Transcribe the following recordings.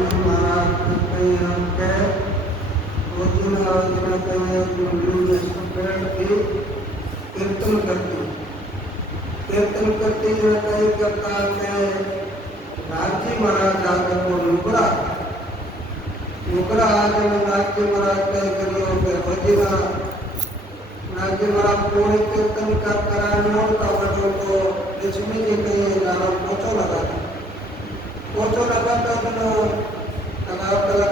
जी महाराज के कई के रोजी महाराज के मंदिर में सब बैठ के कीर्तन करते जो कई करता है नाथजी महाराज जाकर को नुकरा आज नाथजी महाराज कई करियो के भजना नाथजी महाराज पूरी कीर्तन कर कराने का वजह को लक्ष्मी जी कहीं नाम पोछो लगा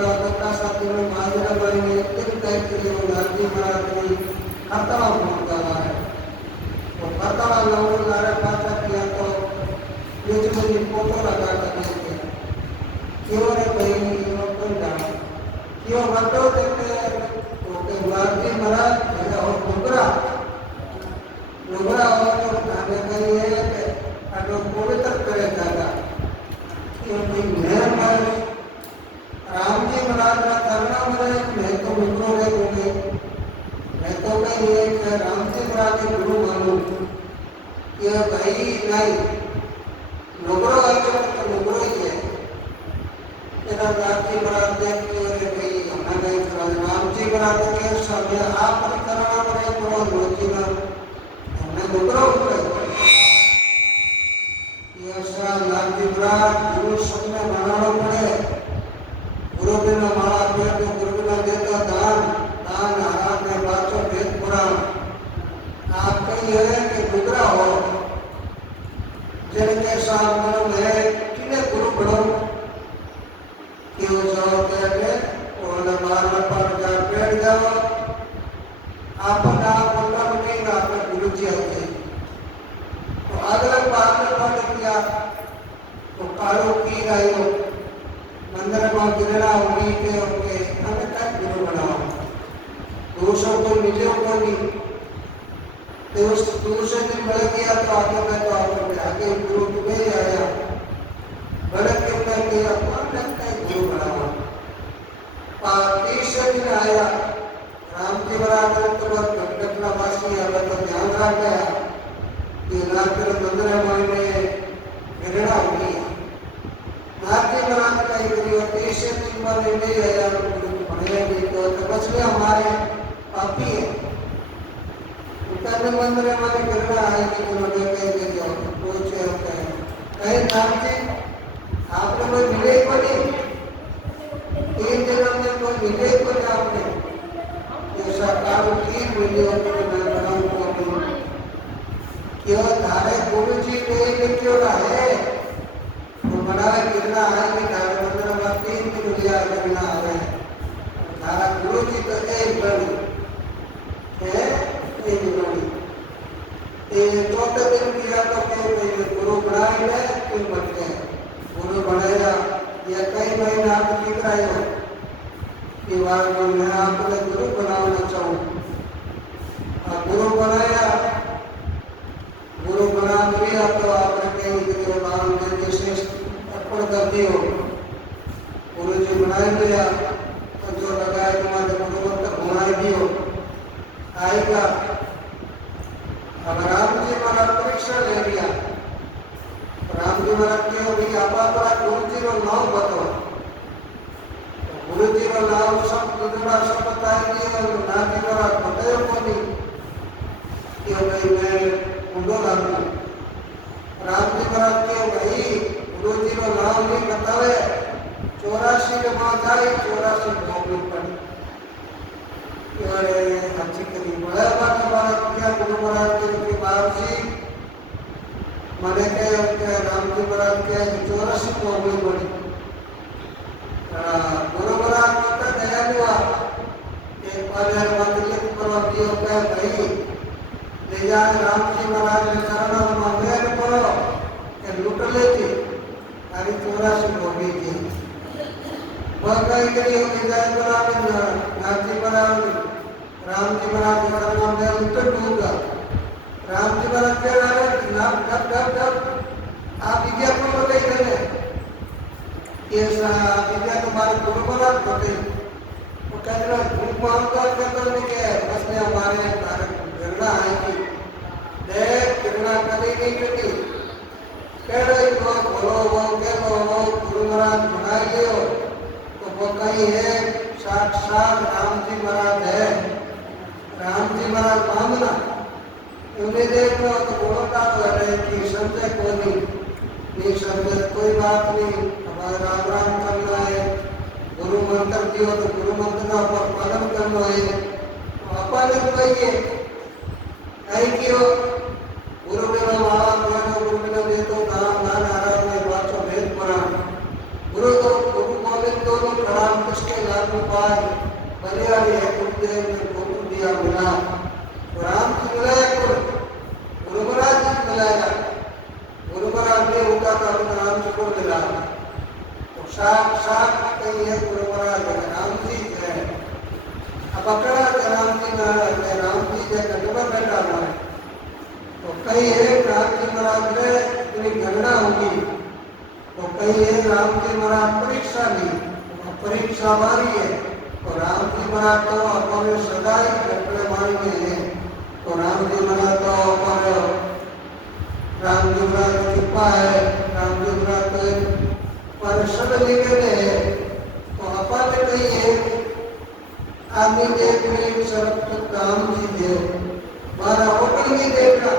तो साथी में माजरा भाई ने दिन तय करियो नाथजी महाराज ने खतरा फोन करा है तो खतरा लौड़ लारे पाचा किया तो लक्ष्मी जी पोछो लगा करके क्यों रे भाई कौन जाने क्यों बतो देते ओके नाथजी महाराज मेरा हो नुगरा हो तो खाने कहीं है कि अटो पवित्र करे जाता क्यों कोई मेहरबान राम जी महाराज का करना मरे मैं तो नुगरो रे होंगे मैं तो कहीं ये कि राम जी महाराज के गुरु मानूं ये भाई नहीं नुगरो है तो नुगरो ही है तेरा नाथजी महाराज देख के भाई हमें नहीं राम जी महाराज के समय आप करना मरे तो रोजी ना हमने नुगरो नाथजी महाराज गुरु सबने मनाना पड़े गुरु बिना माला पे तो गुरु बिना देता दान आराम में बातों भेद पुराण आप कही है कि नुगरा हो जिनके साथ मन में किने गुरु बढ़ो क्यों जाओ कहते और बार पर जा बैठ जाओ आप नहीं आपके गुरु जी आते तो अगला बात में किया तो कारो की रायो मंदिर में गिरना होगी के ओके हमें तक गुरु बनाओ दूसरों को मिले को नहीं तो उस दूसरे दिन बढ़ गया तो आगे में तो आगे गुरु तुम्हें ही आया बढ़ के मैं किया कौन लगता है गुरु बनाओ तीसरे दिन आया राम जी महाराज ने तो बहुत घटना वासी है तो ध्यान रख गया कि नाथजी मंदिर में गिरना होगी नाथजी महाराज का एक तीसरे दिन में नहीं आया बढ़ेगी तो बचले हमारे पापी है उत्तर मंदिर में गिरना है कि उन्होंने कह पूछे कहीं नाथ जी आपने कोई मिले को नहीं 3 दिनों में कोई मिले को नहीं आपने ऐसा कारो की वीडियो को क्यों धारे गुरु जी ने क्यों रहे तो बड़ा गिरना है कि धारे मंदिर में 3 दिन लिया गिरना है धारा गुरु जी तो एक बड़ी है एक बड़ी ये चौथे दिन किया तो क्यों गुरु बनाए गए क्यों बन गए गुरु बनाया या कई महीने आप दिख रहे हो कि बार मैं आपने गुरु बनाना चाहूँ गुरु बनाया गुरु बना दिया तो आपने कहीं नाम निर्देश अर्पण कर दियो गुरु जी बनाए दिया तो जो लगाए तुम्हारे गुरु तक घुमाए दियो आएगा अब राम जी महाराज परीक्षा ले लिया राम जी महाराज के भी आपा गुरु जी का नाम बताओ गुरु जी का नाम सब गुरुड़ा सब बताएंगे और नाथ जी महाराज बताए को नहीं कि भाई मैं उनको लागू राम जी महाराज के भाई गुरु जी का नाम नहीं बतावे 84 के बाद आई 84 भोगनी पड़ी अरे अच्छी करी बड़ा बात हमारा किया गुरु महाराज के बाप जी मैंने कहे राम जी महाराज के 84 भोगनी पड़ी गुरु महाराज का दया हुआ एक बार मंदिर पर दियो कहे भाई ले जा राम जी महाराज ने चरण में मेल करो के लूट लेती अरे 84 भोगी थी कहीं कहीं हो जाए नाथ जी महाराज राम जी महाराज चरण में उत्तर डूबा राम जी महाराज कह रहे डब आप विज्ञापन बताई रहे ऐसा विद्या तुम्हारे गुरु महाराज बताई वो कह रहे धूप मानकर कहते हैं कि बस में हमारे झगड़ा है कि देख झगड़ा कभी नहीं कटी कह रहे हो बोलो वो कह लो गुरु महाराज बनाए हो वो कहीं है साक्षात राम जी महाराज है। राम जी महाराज मांगना उन्हें देख लो तो बोलता तो है कि समझे कोई नहीं समझे कोई बात नहीं, हमारा राम राम करना है, गुरु मंत्र दियो तो गुरु मंत्र का पालन करना है। अपन कहिए नहीं कियो गुरु बिना माला बिना गुरु बिना दे तो नाम ना नारायण में वाचो भेद पुराण गुरु तो गुरु गोविंद दोनों प्रणाम किसके लागू पाए बलियारी है गुरुदेव ने गुरु दिया मिला राम जी मिलाया गुरु महाराज जी मिलाया गुरु महाराज ने होता था राम जी को मिला तो साक्षात कहीं है गुरु महाराज राम जी है। अब अकड़ा राम जी महाराज है राम जी के कटवा बैठा हुआ है तो कहीं एक राम जी महाराज ने इतनी गणना होगी तो कहीं एक राम जी महाराज परीक्षा ली तो परीक्षा मारी है तो राम जी महाराज तो अपने सदाई कटड़े मारी में है तो राम जी महाराज तो अपने राम जी महाराज की कृपा है राम जी महाराज तो पर सब लिखे है तो अपन कहीं एक आदमी देख रहे सब राम जी दे मारा होटल भी देखा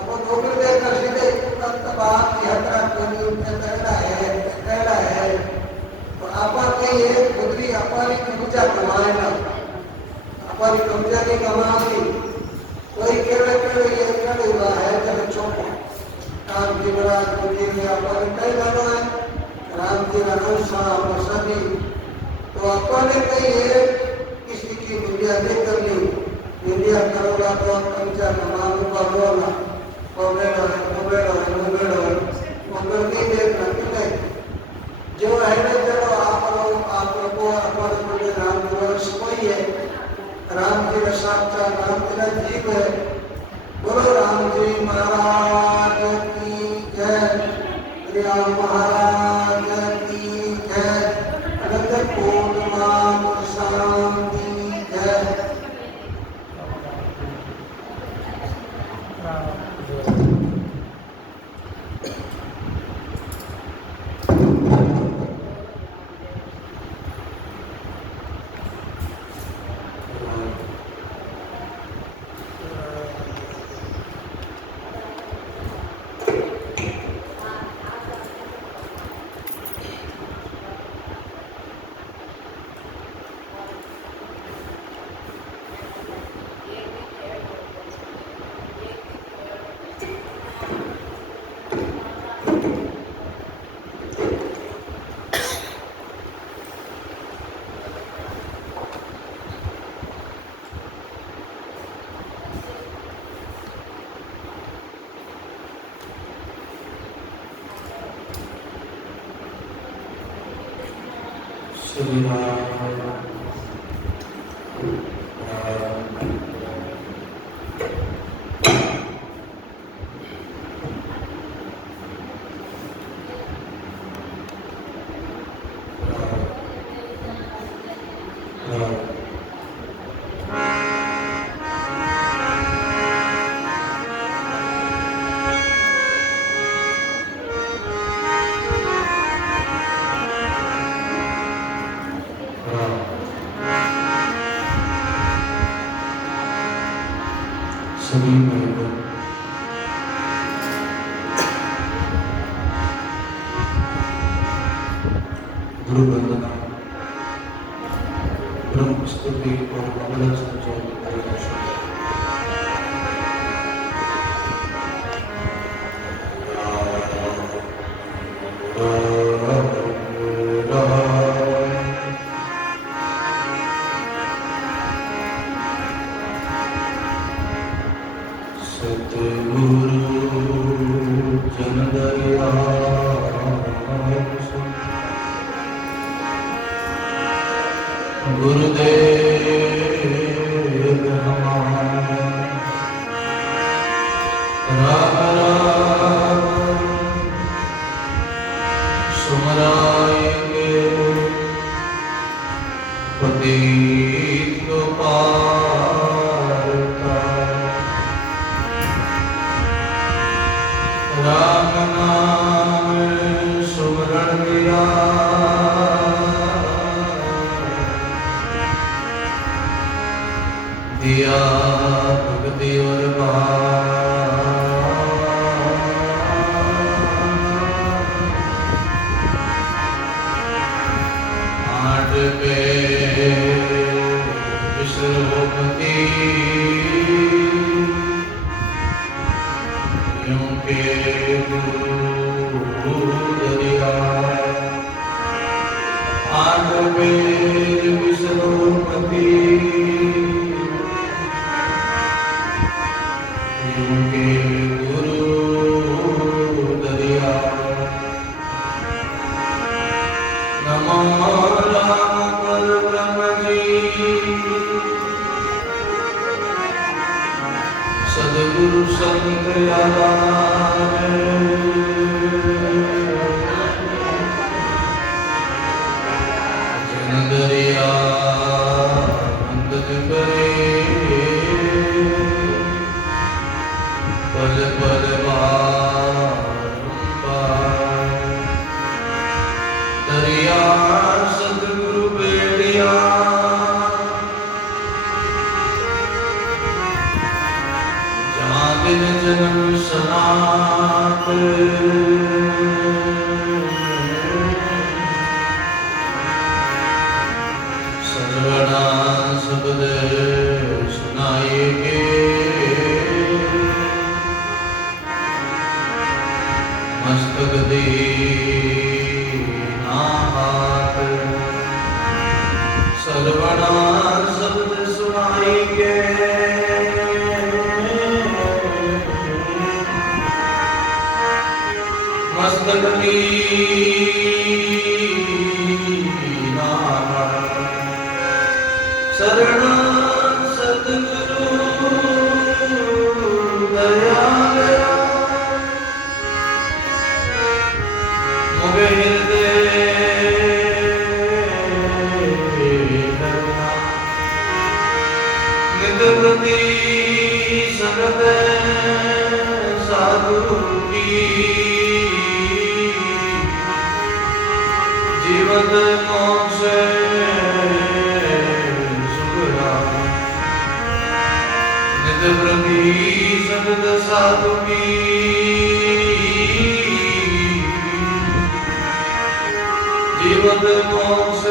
अपन होटल देखा सीधे तब आप यात्रा करनी कहला है तो अपन के ये खुदरी अपनी पूजा कमाएगा अपनी कब्जा की कमाई कोई केवल ये कर हुआ है जब छोटा राम जी महाराज जी ने अपन कई गाना है राम जी अनुसा सभी तो अपने कई है किसी की दुनिया नहीं करनी दुनिया करोगा तो कब्जा कमाने का बोला मगर नहीं देखना क्यों जो है ना चलो आप लोगों अपने राम जी कोई है राम जी का साक्षात राम जी का जीव है। बोलो राम जी महाराज की जय राम महाराज की जय अनंत पूर्णिमा शांति जय। सभी भाइयों गुरु वंदना ब्रह्म स्तुति और मंगलाचरण जो संत आलावे जन दरिया अंगद करे पल पल बारंबार दरिया सतगुरु बेड़िया जहाँ दिन जन्म सनात सर्वना शब्द सुनाएंगे मस्तक दीना हाथ सर्वना शब्द सुनाएंगे मस्तक दीना हाथ शरण सतगुरु दया गया मुझे हृदय नित प्रति संगत साधु की जीवन मोक्ष प्रति संगत साधु की जीवन मोक्ष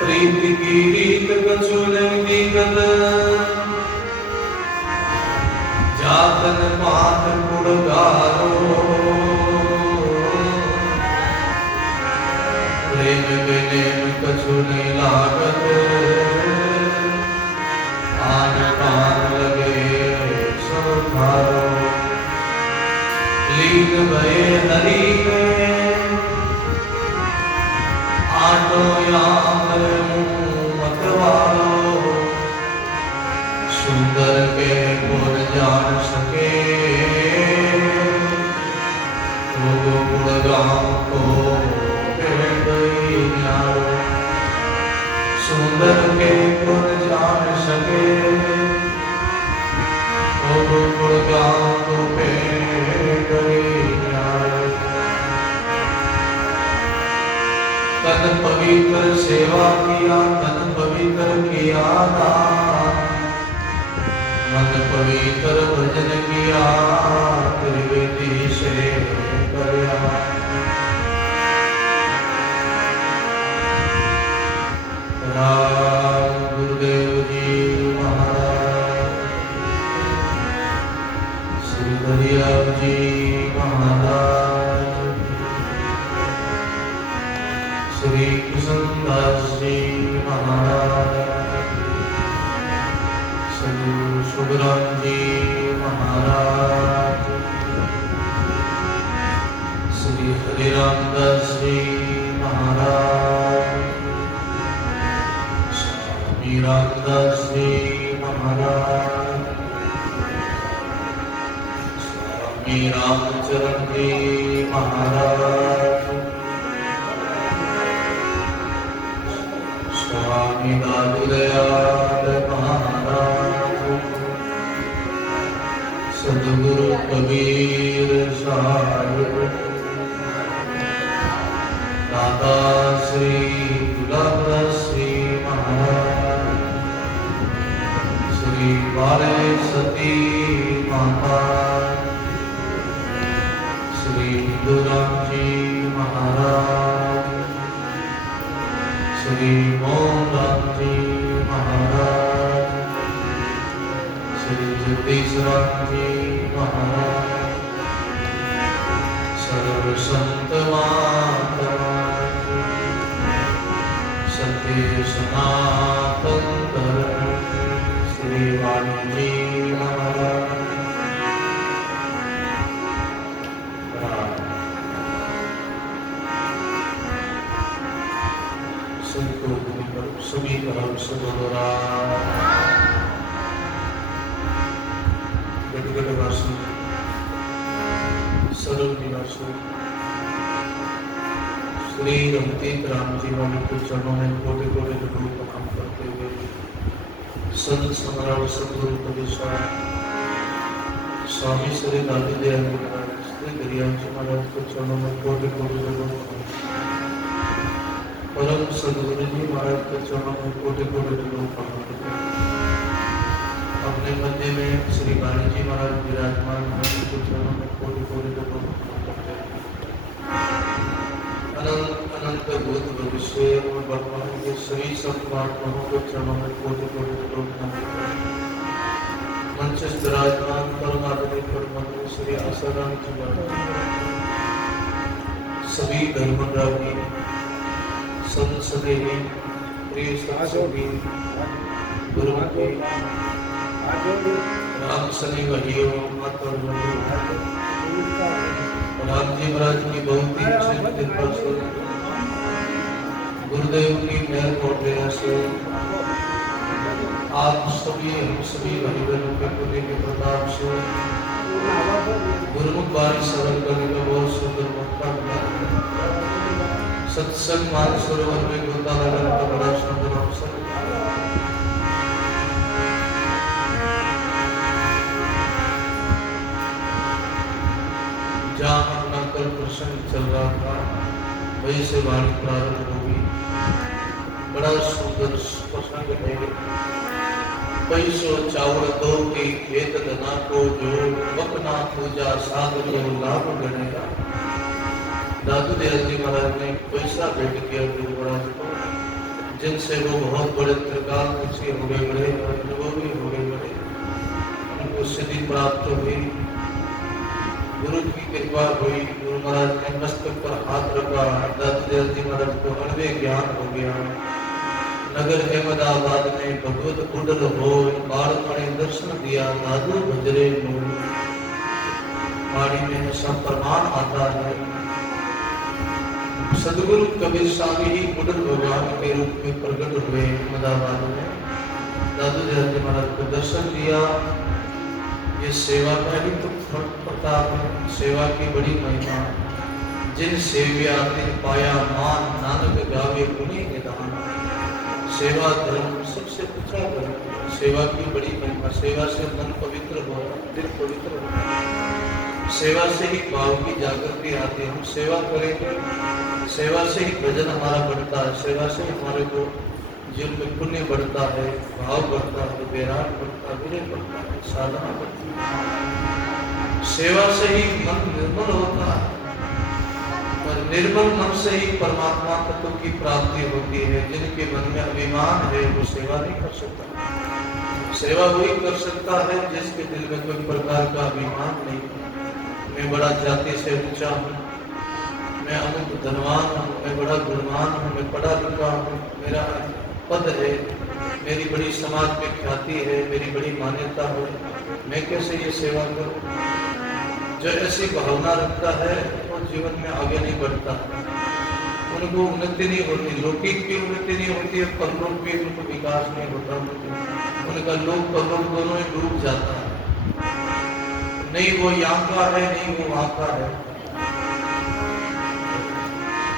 प्रीति की रीत कछुलेंगी कद जातन पात गुणगारो प्रेम विनेम कछु नहीं लागत आन पान लगे सब भारो लीन भये हरि में आटो याम मतवारो सुंदर के गुण जान सके वो गुण गाँव को सुंदर के गुण जान सके वो गुण गाँव को पे तन पवित्र सेवा किया तन पवित्र किया दान मन पवित्र भजन किया त्रिवेदी से करया राम गुरुदेव जी महाराज श्री हरियाब जी महाराज श्री कृष्णदास जी महाराज श्री सुब्रम जी महाराज श्री हरिरामदास जी महाराज स्वामी रामदास जी महाराज स्वामी रामचरण जी महाराज स्वामी दादुदयाल महाराज सद्गुरु कबीर साहिब दादा श्री गुलाबदास जी महाराज श्री बाले सती माता श्री हिंदुराम जी महाराज श्री मोहनराम जी महाराज श्री जगदीश राम जी महाराज सर्व संत माता सत्य सनातन धर्म श्री वाणी जी महाराज सदोरा गढ़गढ़वासी सरल निवासी श्री रमतीत राम जी वाले के चरणों में कोटि कोटि दंडों प्रणाम करते हुए संत सम्राट सदगुरु उपदेशा स्वामी श्री दादी दयाल महाराज श्री दरियाम जी महाराज के चरणों में कोटि कोटि दंडों परम सदगुरु जी महाराज के चरणों में कोटि कोटि दंडों प्रणाम करते अपने मध्य में श्री वाणी जी महाराज विराजमान हैं के चरणों में कोटि कोटि दंडों प्रणाम करते अनंत अनंत भूत भविष्य और वर्तमान के सभी संतमहात्माओं के चरणों में कोटि कोटि दंडों प्रणाम करते मंच विराजमान परमात्मा परमात्मा श्री आसाराम जी महाराज सभी धर्मरागी संत सदेवी प्रिय सत्संगी गुरु के राम सनी भाइयों माता राम जी महाराज की बहुत ही अच्छी कृपा से गुरुदेव की मेहर और दया से आप सभी हम सभी भाई बहनों के पुण्य के प्रताप से गुरुमुख वाणी सरल करने का बहुत सुंदर मौका मिला। सत्संग मान सरोवर में गोता लगाने का बड़ा सुंदर अवसर। जहाँ अपना कल प्रसंग चल रहा था वहीं से वाणी प्रारंभ होगी। बड़ा सुंदर प्रसंग है। पैसो चावल दो के खेत धना को जो वकना पूजा साधन को लाभ गणेगा। दादू दयाल जी महाराज ने पैसा भेंट किया गुरु महाराज को, जिनसे वो बहुत बड़े त्रिकाल मुझसे हो गए बड़े अनुभवी हो गए बड़े उनको सिद्धि प्राप्त हुई। गुरु की कृपा हुई। गुरु महाराज ने मस्तक पर हाथ रखा। दादू दयाल जी महाराज को अनवे ज्ञान हो गया। नगर अहमदाबाद में भगवत उडल हो बालमणि दर्शन दिया। दादू भजरे वाणी में ऐसा प्रमाण आता है। सदगुरु कबीर स्वामी ही उडल भगवान के रूप में प्रकट हुए अहमदाबाद में। दादू दयाल जी महाराज को दर्शन दिया। ये सेवा का ही तो प्रताप है। सेवा की बड़ी महिमा। जिन सेव्या तिन पाया मान नानक गावे पुनि निदान। सेवा धर्म सबसे ऊंचा धर्म। सेवा की बड़ी महिमा। सेवा से मन पवित्र हो, दिल पवित्र हो। सेवा से ही भाव की जागृति आती है। हम सेवा करेंगे, सेवा से ही भजन हमारा बढ़ता है। सेवा से हमारे को जीवन में पुण्य बढ़ता है, भाव बढ़ता है, वैराग बढ़ता है, विनय बढ़ता है, साधना बढ़ती है। सेवा से ही मन निर्मल होता है। निर्मल मन से ही परमात्मा तत्व की प्राप्ति होती है। जिनके मन में अभिमान है वो सेवा नहीं कर सकता। सेवा वही कर सकता है जिसके दिल में कोई प्रकार का अभिमान नहीं। मैं बड़ा जाति से ऊंचा हूँ, मैं अमुक धनवान हूँ, मैं बड़ा गुणवान हूँ, मैं पढ़ा लिखा हूँ, मेरा पद है, मेरी बड़ी समाज में ख्याति है, मेरी बड़ी मान्यता है, मैं कैसे ये सेवा करूँ। जो ऐसी भावना रखता है वो जीवन में आगे नहीं बढ़ता। उनको उन्नति नहीं होती। लौकिक की उन्नति नहीं होती है, परलोक भी उनको विकास नहीं होता। उनका लोक परलोक दोनों ही डूब जाता है। नहीं वो यहाँ का है, नहीं वो वहाँ का है।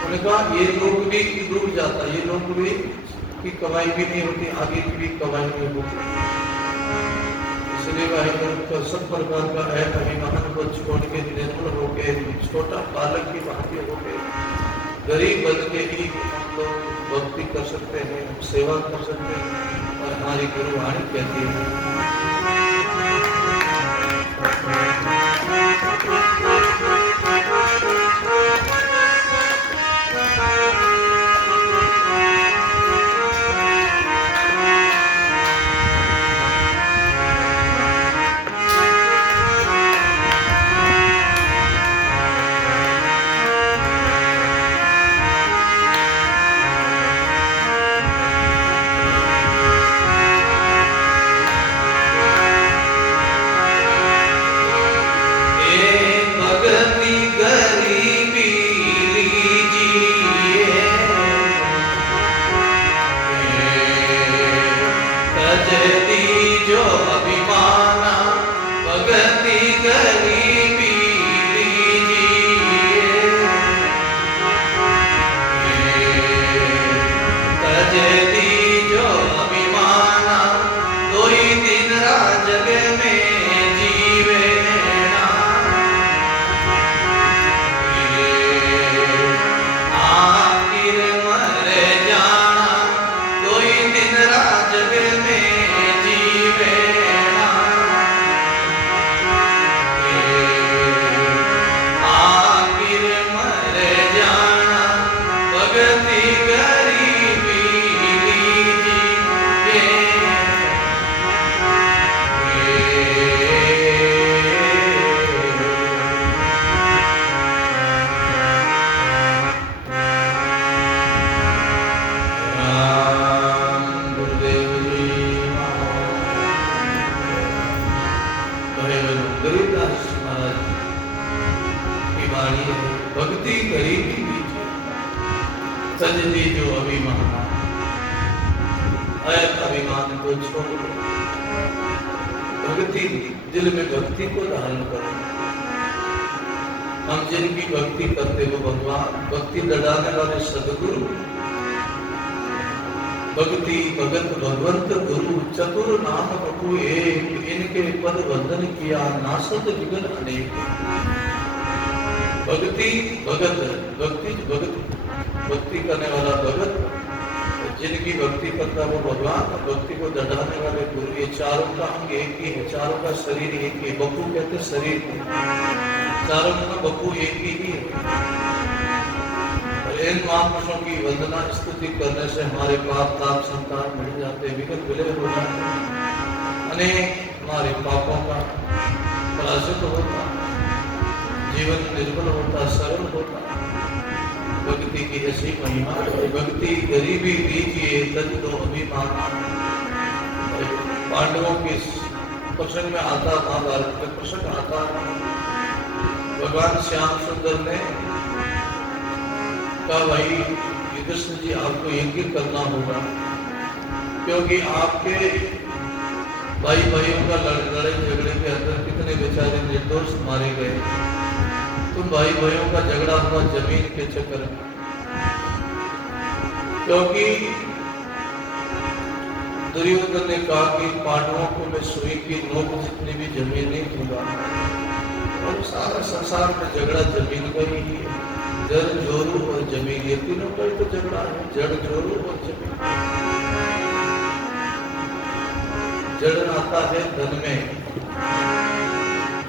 उनका ये लोक भी डूब जाता है। ये लोक भी की कमाई भी नहीं होती, आगे की भी कमाई नहीं होती। इसलिए भाई सब प्रकार का ऐप अभिमान को छोड़ के निर्मल होके छोटा बालक की भांति होके गरीब बन के ही हम लोग भक्ति कर सकते हैं, सेवा कर सकते हैं। और हमारी गुरुवाणी कहती है तजे दीजो अभिमाना भगति गरीबी तजे दीजो अभिमाना कोई दिन रात जग में जीवे ना आखिर मर जाना कोई दिन रात जग में जीवे ना आखिर मर जाना भगति गरीबी भक्ति गरीबी सजदी जो अभिमान अभिमान को छोड़ो भक्ति दिल में भक्ति को धारण करो हम जिनकी भक्ति करते वो भगवान भक्ति लड़ाने वाले सदगुरु भक्ति भगत भगवंत गुरु चतुर नाम बपू एक इनके पद वंदन किया नासत विघ्न अनेक भक्ति भगत भक्ति भगत भक्ति करने वाला भगत जिनकी भक्ति करता वो भगवान भक्ति को दढ़ाने वाले गुरु ये चारों का अंग एक ही है चारों का शरीर एक ही बपू कहते शरीर चारों का बपू एक ही है इन महापुरुषों की वंदना स्तुति करने से हमारे पाप ताप संतान मिल जाते विगत विलय हो जाते अनेक हमारे पापों का पराजित होता जीवन निर्बल होता सरल होता भक्ति की ऐसी महिमा भक्ति गरीबी दीजिए तज दो अभिमान पांडवों के प्रसंग में आता महाभारत में प्रसंग आता भगवान श्याम सुंदर ने कहा भाई युधिष्ठिर जी आपको यज्ञ करना होगा क्योंकि आपके भाई भाइयों का लड़ाई झगड़े के अंदर कितने बेचारे निर्दोष मारे गए तुम भाई भाइयों का झगड़ा हुआ जमीन के चक्कर में क्योंकि दुर्योधन ने कहा कि पांडवों को मैं सुई की नोक जितनी भी जमीन नहीं दूंगा और सारा संसार में झगड़ा जमीन का ही है जड़ जोरू और जमीन ये तीनों का ही तो झगड़ा है जड़ जोरू और जमीन जड़ आता है धन में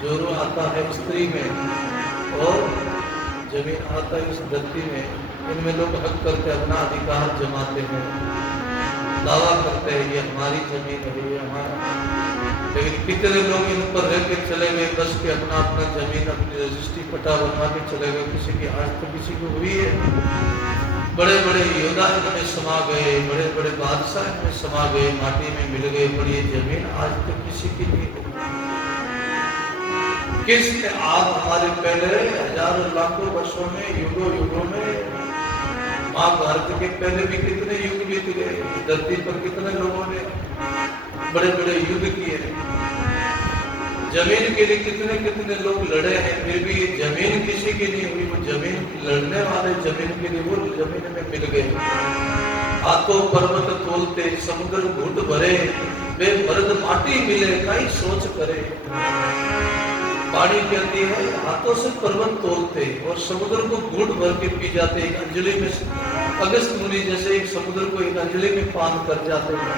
जोरू आता है स्त्री में और जमीन आता है इस धरती में इनमें लोग हक करके अपना अधिकार जमाते हैं दावा करते हैं ये हमारी जमीन है ये हमारा लेकिन कितने लोग इन पर रह के चले गए बस के अपना अपना जमीन अपनी रजिस्ट्री पट्टा बनवा के चले गए किसी की आज तो किसी को हुई है बड़े बड़े योद्धा इनमें समा गए बड़े बड़े बादशाह इनमें समा गए माटी में मिल गए पर ये जमीन आज तो किसी की नहीं किसने आप हमारे पहले हजारों लाखों वर्षों में युगों युगों में महाभारत के पहले भी कितने युग बीत गए धरती पर कितने लोगों ने बड़े बड़े युद्ध किए जमीन के लिए कितने कितने लोग लड़े हैं फिर भी ये जमीन किसी की नहीं हुई वो जमीन लड़ने वाले जमीन के लिए वो जमीन में मिल गए हाथों पर्वत तोलते समुद्र घुट भरे वे मर्द माटी मिले कई सोच करे पानी कहती है हाथों से पर्वत तोलते और समुद्र को घूट भर के पी जाते एक अंजलि में अगस्त मुनि जैसे एक समुद्र को एक अंजलि में पान कर जाते हैं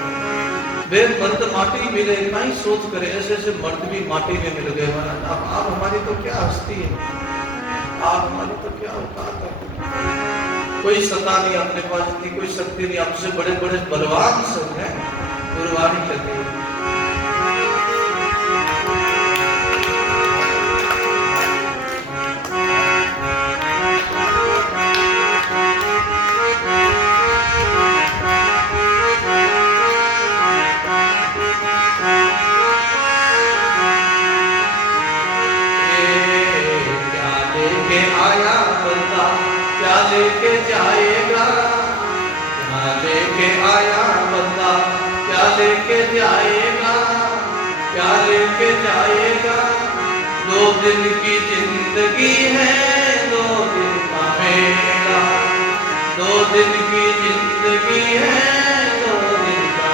वे मर्द माटी मिले कहीं सोच करे ऐसे ऐसे मर्द भी माटी में मिल गए आप हमारी तो क्या हस्ती है आप हमारी तो क्या औकात है कोई सत्ता नहीं अपने पास इतनी कोई शक्ति नहीं आपसे बड़े बड़े बलवान सब हैं कुर्बानी करते हैं लेके जाएगा क्या लेके आया बंदा क्या लेके जाएगा, क्या लेके जाएगा। 2 दिन की जिंदगी है, 2 दिन का मेला। 2 दिन की जिंदगी है, 2 दिन का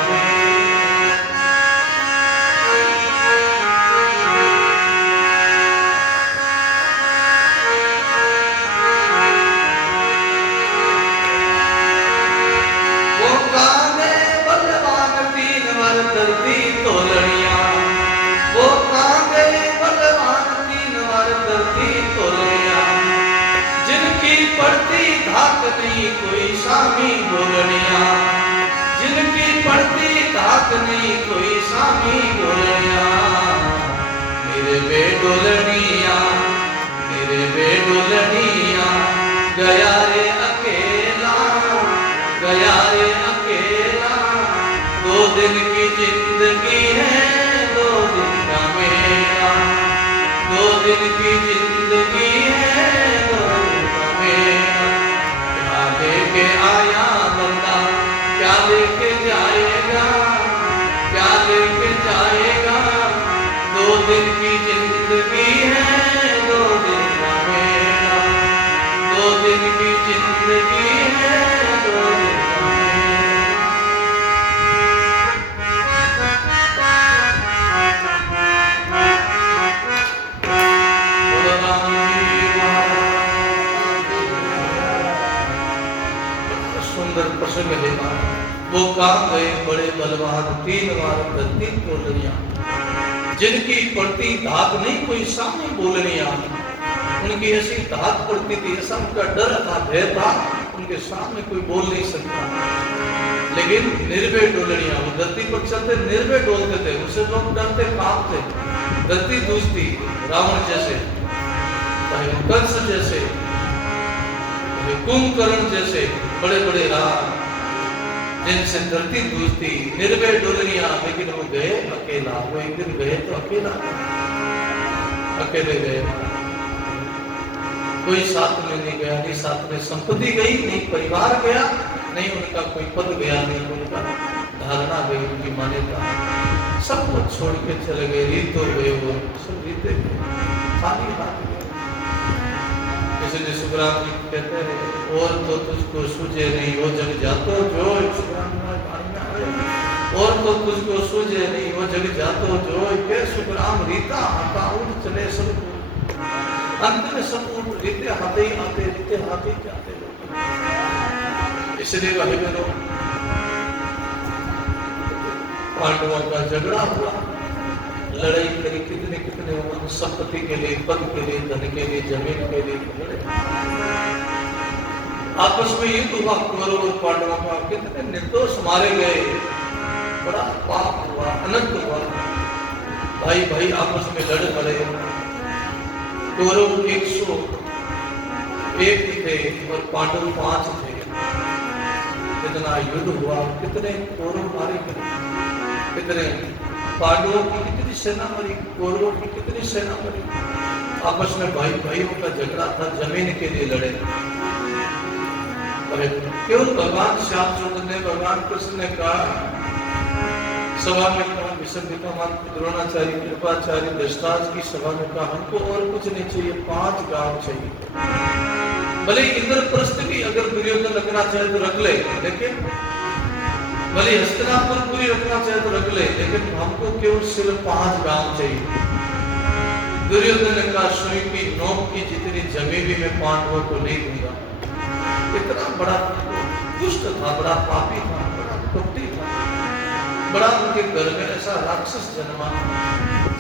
वो कांधे बलवान 3 बार धरती तोलनिया। वो कांधे बलवान 3 बार धरती तोलनिया। जिनकी पड़ती धाक नहीं कोई सामी बोलनिया। जिनकी पड़ती धाक नहीं कोई सामी बोलनिया। मेरे बेडोलनिया, मेरे बेडोलनिया, गया रे अकेला, गया रे अकेला। 2 दिन की जिंदगी है, 2 दिन का मेला। 2 दिन की जिंदगी है, 2 दिन का मेला। क्या लेके आया बंदा, क्या लेके जाएगा, क्या लेके जाएगा। 2 दिन की जिंदगी है, 2 दिन का मेला। 2 दिन की जिंदगी है, 2 दिन का मेला। बोलो राम जी महाराज। सुंदर प्रसंग है। वो काम गए बड़े बलवान 3 बार धरती तोलनिया। जिनकी पड़ती धाक नहीं कोई सामने बोलनिया। उनकी ऐसी धाक पड़ती थी, ऐसा उनका डर था, भय था, उनके सामने कोई बोल नहीं सकता। लेकिन निर्भय डोलनिया, वो धरती पर चलते निर्भय डोलते थे। उनसे लोग डरते कांपते। धरती दूसती रावण जैसे, चाहे कंस जैसे, कुंभकर्ण जैसे बड़े बड़े राज, जिनसे धरती दूसती निर्भय डोलनिया। लेकिन वो गए अकेला। वो एक दिन गए तो अकेला, अकेले गए। कोई साथ में नहीं गया, नहीं साथ में संपत्ति गई, नहीं परिवार गया, नहीं उनका कोई पद गया, नहीं उनका धारणा गई, उनकी मान्यता। सब कुछ छोड़ के चले गए, रीत हो गए, वो सब रीते खाली हाथ गए। इसलिए सुखराम जी कहते हैं, और तो तुझको सूझे नहीं वो जग जातो जो। और तो तुझको सूझे नहीं वो जग जातो जो। के सुखराम रीता आता उठ चले सब। अंत में सब रीते हाथे ही आते, रीते हाथे ही जाते। इसलिए भाई बहनों, पांडवों का झगड़ा हुआ, लड़ाई करी, कितने कितने संपत्ति के लिए, पद के लिए, धन के लिए, जमीन के लिए। आपस में युद्ध हुआ कौरव और पांडवों का। कितने निर्दोष मारे गए, बड़ा पाप हुआ, अनंत हुआ। भाई भाई आपस में लड़ पड़े। कौरव 101 थे और पांडव 5 थे। कितना युद्ध हुआ, कितने कौरव मारे गए, कितने पांडवों की कितनी सेना मरी, कौरवों की कितनी सेना मरी। आपस में भाई भाइयों का झगड़ा था, जमीन के लिए लड़े। क्यों भगवान श्याम सुंदर ने, भगवान कृष्ण ने कहा, सभा में कहा, विसंगता द्रोणाचार्य, कृपाचार्य, दृष्टाचार्य की सभा में कहा, हमको और कुछ नहीं चाहिए, 5 गांव चाहिए। भले इंद्रप्रस्थ भी अगर दुर्योधन रखना चाहे तो रख ले, लेकिन भले हस्तिनापुर पूरी रखना चाहे तो रख ले, लेकिन हमको केवल सिर्फ 5 गांव चाहिए। दुर्योधन ने कहा, सुई की नोक की जितनी जमीन भी मैं पांडवों को नहीं दूंगा। इतना बड़ा दुष्ट था, बड़ा पापी था, बड़ा कुटी था, बड़ा उनके घर में ऐसा राक्षस जन्मा,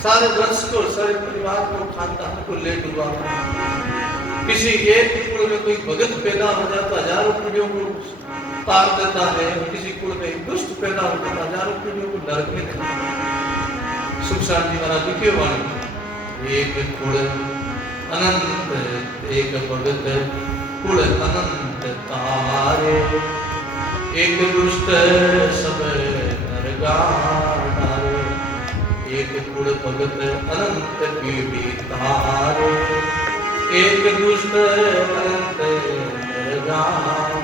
सारे वंश को, सारे परिवार को, खानदान को ले डूबा। किसी एक कुल में कोई भगत पैदा हो जाता, हजारों पीढ़ियों को तार देता है। किसी कुल में दुष्ट पैदा हो जाता, हजारों पीढ़ियों को नरक में देता। सुखशांत जी महाराज लिखे वाणी, एक कुल अनंत, एक भगत कुल अनंत तारे। एक दुष्ट सब नरगारे। एक कुल भगत अनंत पीढ़ी तारे। एक दुष्ट अनंत नरगारे।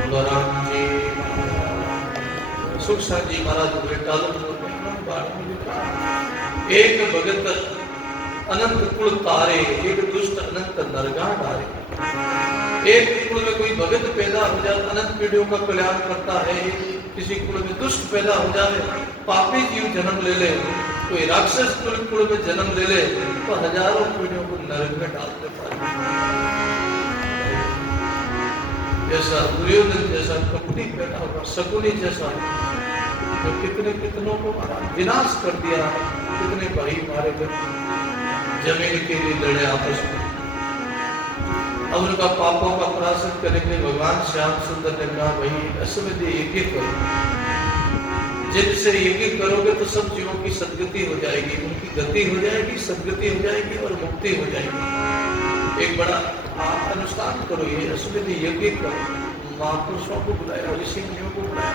बोलो राम जी। सुख जी महाराज एक भगत अनंत कुल तारे, एक दुष्ट अनंत नरगा डारे। एक कुल में कोई भगत पैदा हो जाए अनंत पीढ़ियों का कल्याण करता है, किसी कुल में दुष्ट पैदा हो जाए पापी जीव जन्म ले ले, कोई राक्षस कुल में जन्म ले ले तो हजारों पीढ़ियों को नरक में डाल देता है। जैसा दुर्योधन जैसा कपटी पैदा होगा, शकुनी जैसा जो कितने कितनों को मारा, विनाश कर दिया, कितने भाई मारे गए, जमीन के लिए लड़े आपस में। अब उनका पापों का प्रायश्चित करने के लिए भगवान श्याम सुंदर ने कहा भाई अश्वमेध यज्ञ करो, जिनसे यज्ञ करोगे तो सब जीवों की सदगति हो जाएगी, उनकी गति हो जाएगी, सदगति हो जाएगी और मुक्ति हो जाएगी। एक बड़ा अनुष्ठान करो, ये अश्वमेध यज्ञ करो। महापुरुषों को बुलाया, ऋषि मुनियों को बुलाया,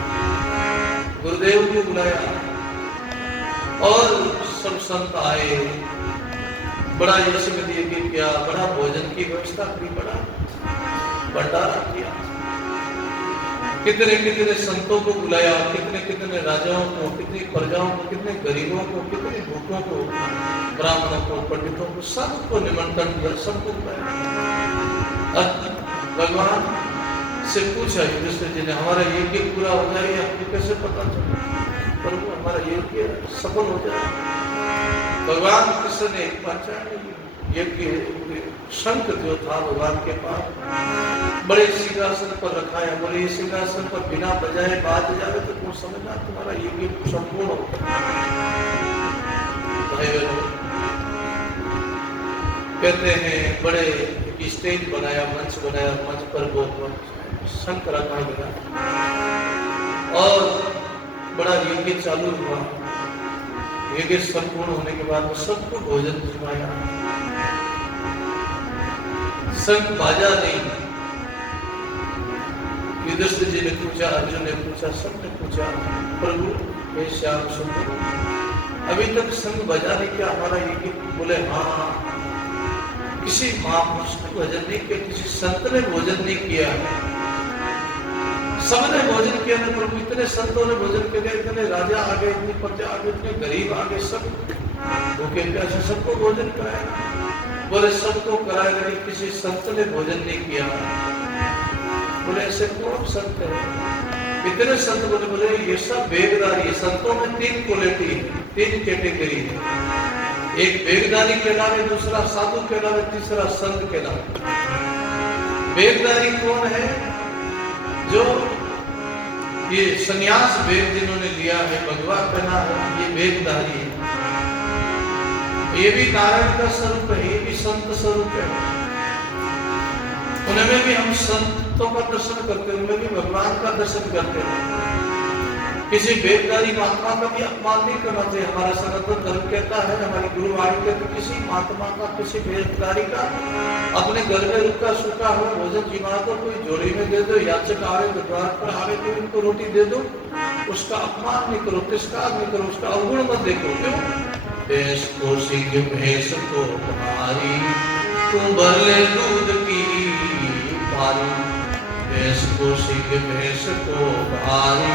गुरुदेव को बुलाया और सब संत आए, बड़ा अश्वमेध यज्ञ किया, बड़ा भोजन की व्यवस्था की, बड़ा भंडारा किया, कितने कितने संतों को बुलाया, कितने कितने राजाओं को, कितनी प्रजाओं को, कितने गरीबों को, कितने भूखों को, ब्राह्मणों को, पंडितों को, सबको निमंत्रण दिया, सबको बुलाया। भगवान से पूछा युधिष्ठिर जी ने हमारा यज्ञ पूरा हो जाए आपको कैसे पता चला? प्रभु हमारा यज्ञ सफल हो जाए। भगवान कृष्ण ने एक बात यज्ञ शंख जो था भगवान के पास बड़े सिंहासन पर रखा है, बोले ये सिंहासन पर बिना बजाए बाज जाए तो तुम समझना तुम्हारा यज्ञ संपूर्ण हो गया। कहते हैं बड़े स्टेज बनाया, मंच बनाया, मंच पर वो शंख रखा गया और बड़ा यज्ञ चालू हुआ। यज्ञ संपूर्ण होने के बाद सबको भोजन जिमाया, शंख बाजा नहीं। युधिष्ठिर जी ने पूछा, अर्जुन ने पूछा, सबने पूछा प्रभु हे श्याम सुंदर अभी तक शंख बजा नहीं क्या हमारा यज्ञ? बोले हाँ, किसी महापुरुष ने भोजन नहीं किया, किसी संत ने भोजन नहीं किया, सबने भोजन किया। प्रभु इतने संतों ने भोजन किया, इतने राजा आ गए, इतनी प्रजा आ गई, इतने गरीब आ गए, सब भूखे प्यासे सबको भोजन कराया। बोले सबको कराया लेकिन किसी संत ने भोजन नहीं किया। बोले ऐसे कौन संत है? इतने संत बोले ये सब वेगदारी। संतों में तीन क्वालिटी है, तीन कैटेगरी है, एक वेगदारी कहलावे, दूसरा साधु कहलावे, तीसरा संत कहलावे। वेगदारी कौन है? जो ये संन्यास वेद जिन्होंने लिया है, भगवा पहना है, ये वेगदारी है। ये भी नारायण का स्वरूप है, ये भी संत स्वरूप है। उनमें भी हम संतों का दर्शन करते हैं, उनमें भी भगवान का दर्शन करते हैं। किसी वेदधारी महात्मा का भी अपमान नहीं करना चाहिए। हमारा सनातन धर्म कहता है, हमारी गुरुवाणी कहती है, किसी महात्मा का, किसी वेदधारी का अपने घर में रुका सूखा हुआ भोजन जिमा दो, कोई जोड़ी में दे दो, याचक आवे द्वार पर आवे तो उनको रोटी दे दो, उसका अपमान नहीं करो, तिरस्कार नहीं करो, उसका अवगुण मत देखो। क्यों? भैंस को सिंह भैंस को भारी, तुम भरले दूध की भारी। भैंस को सिंह भैंस को भारी,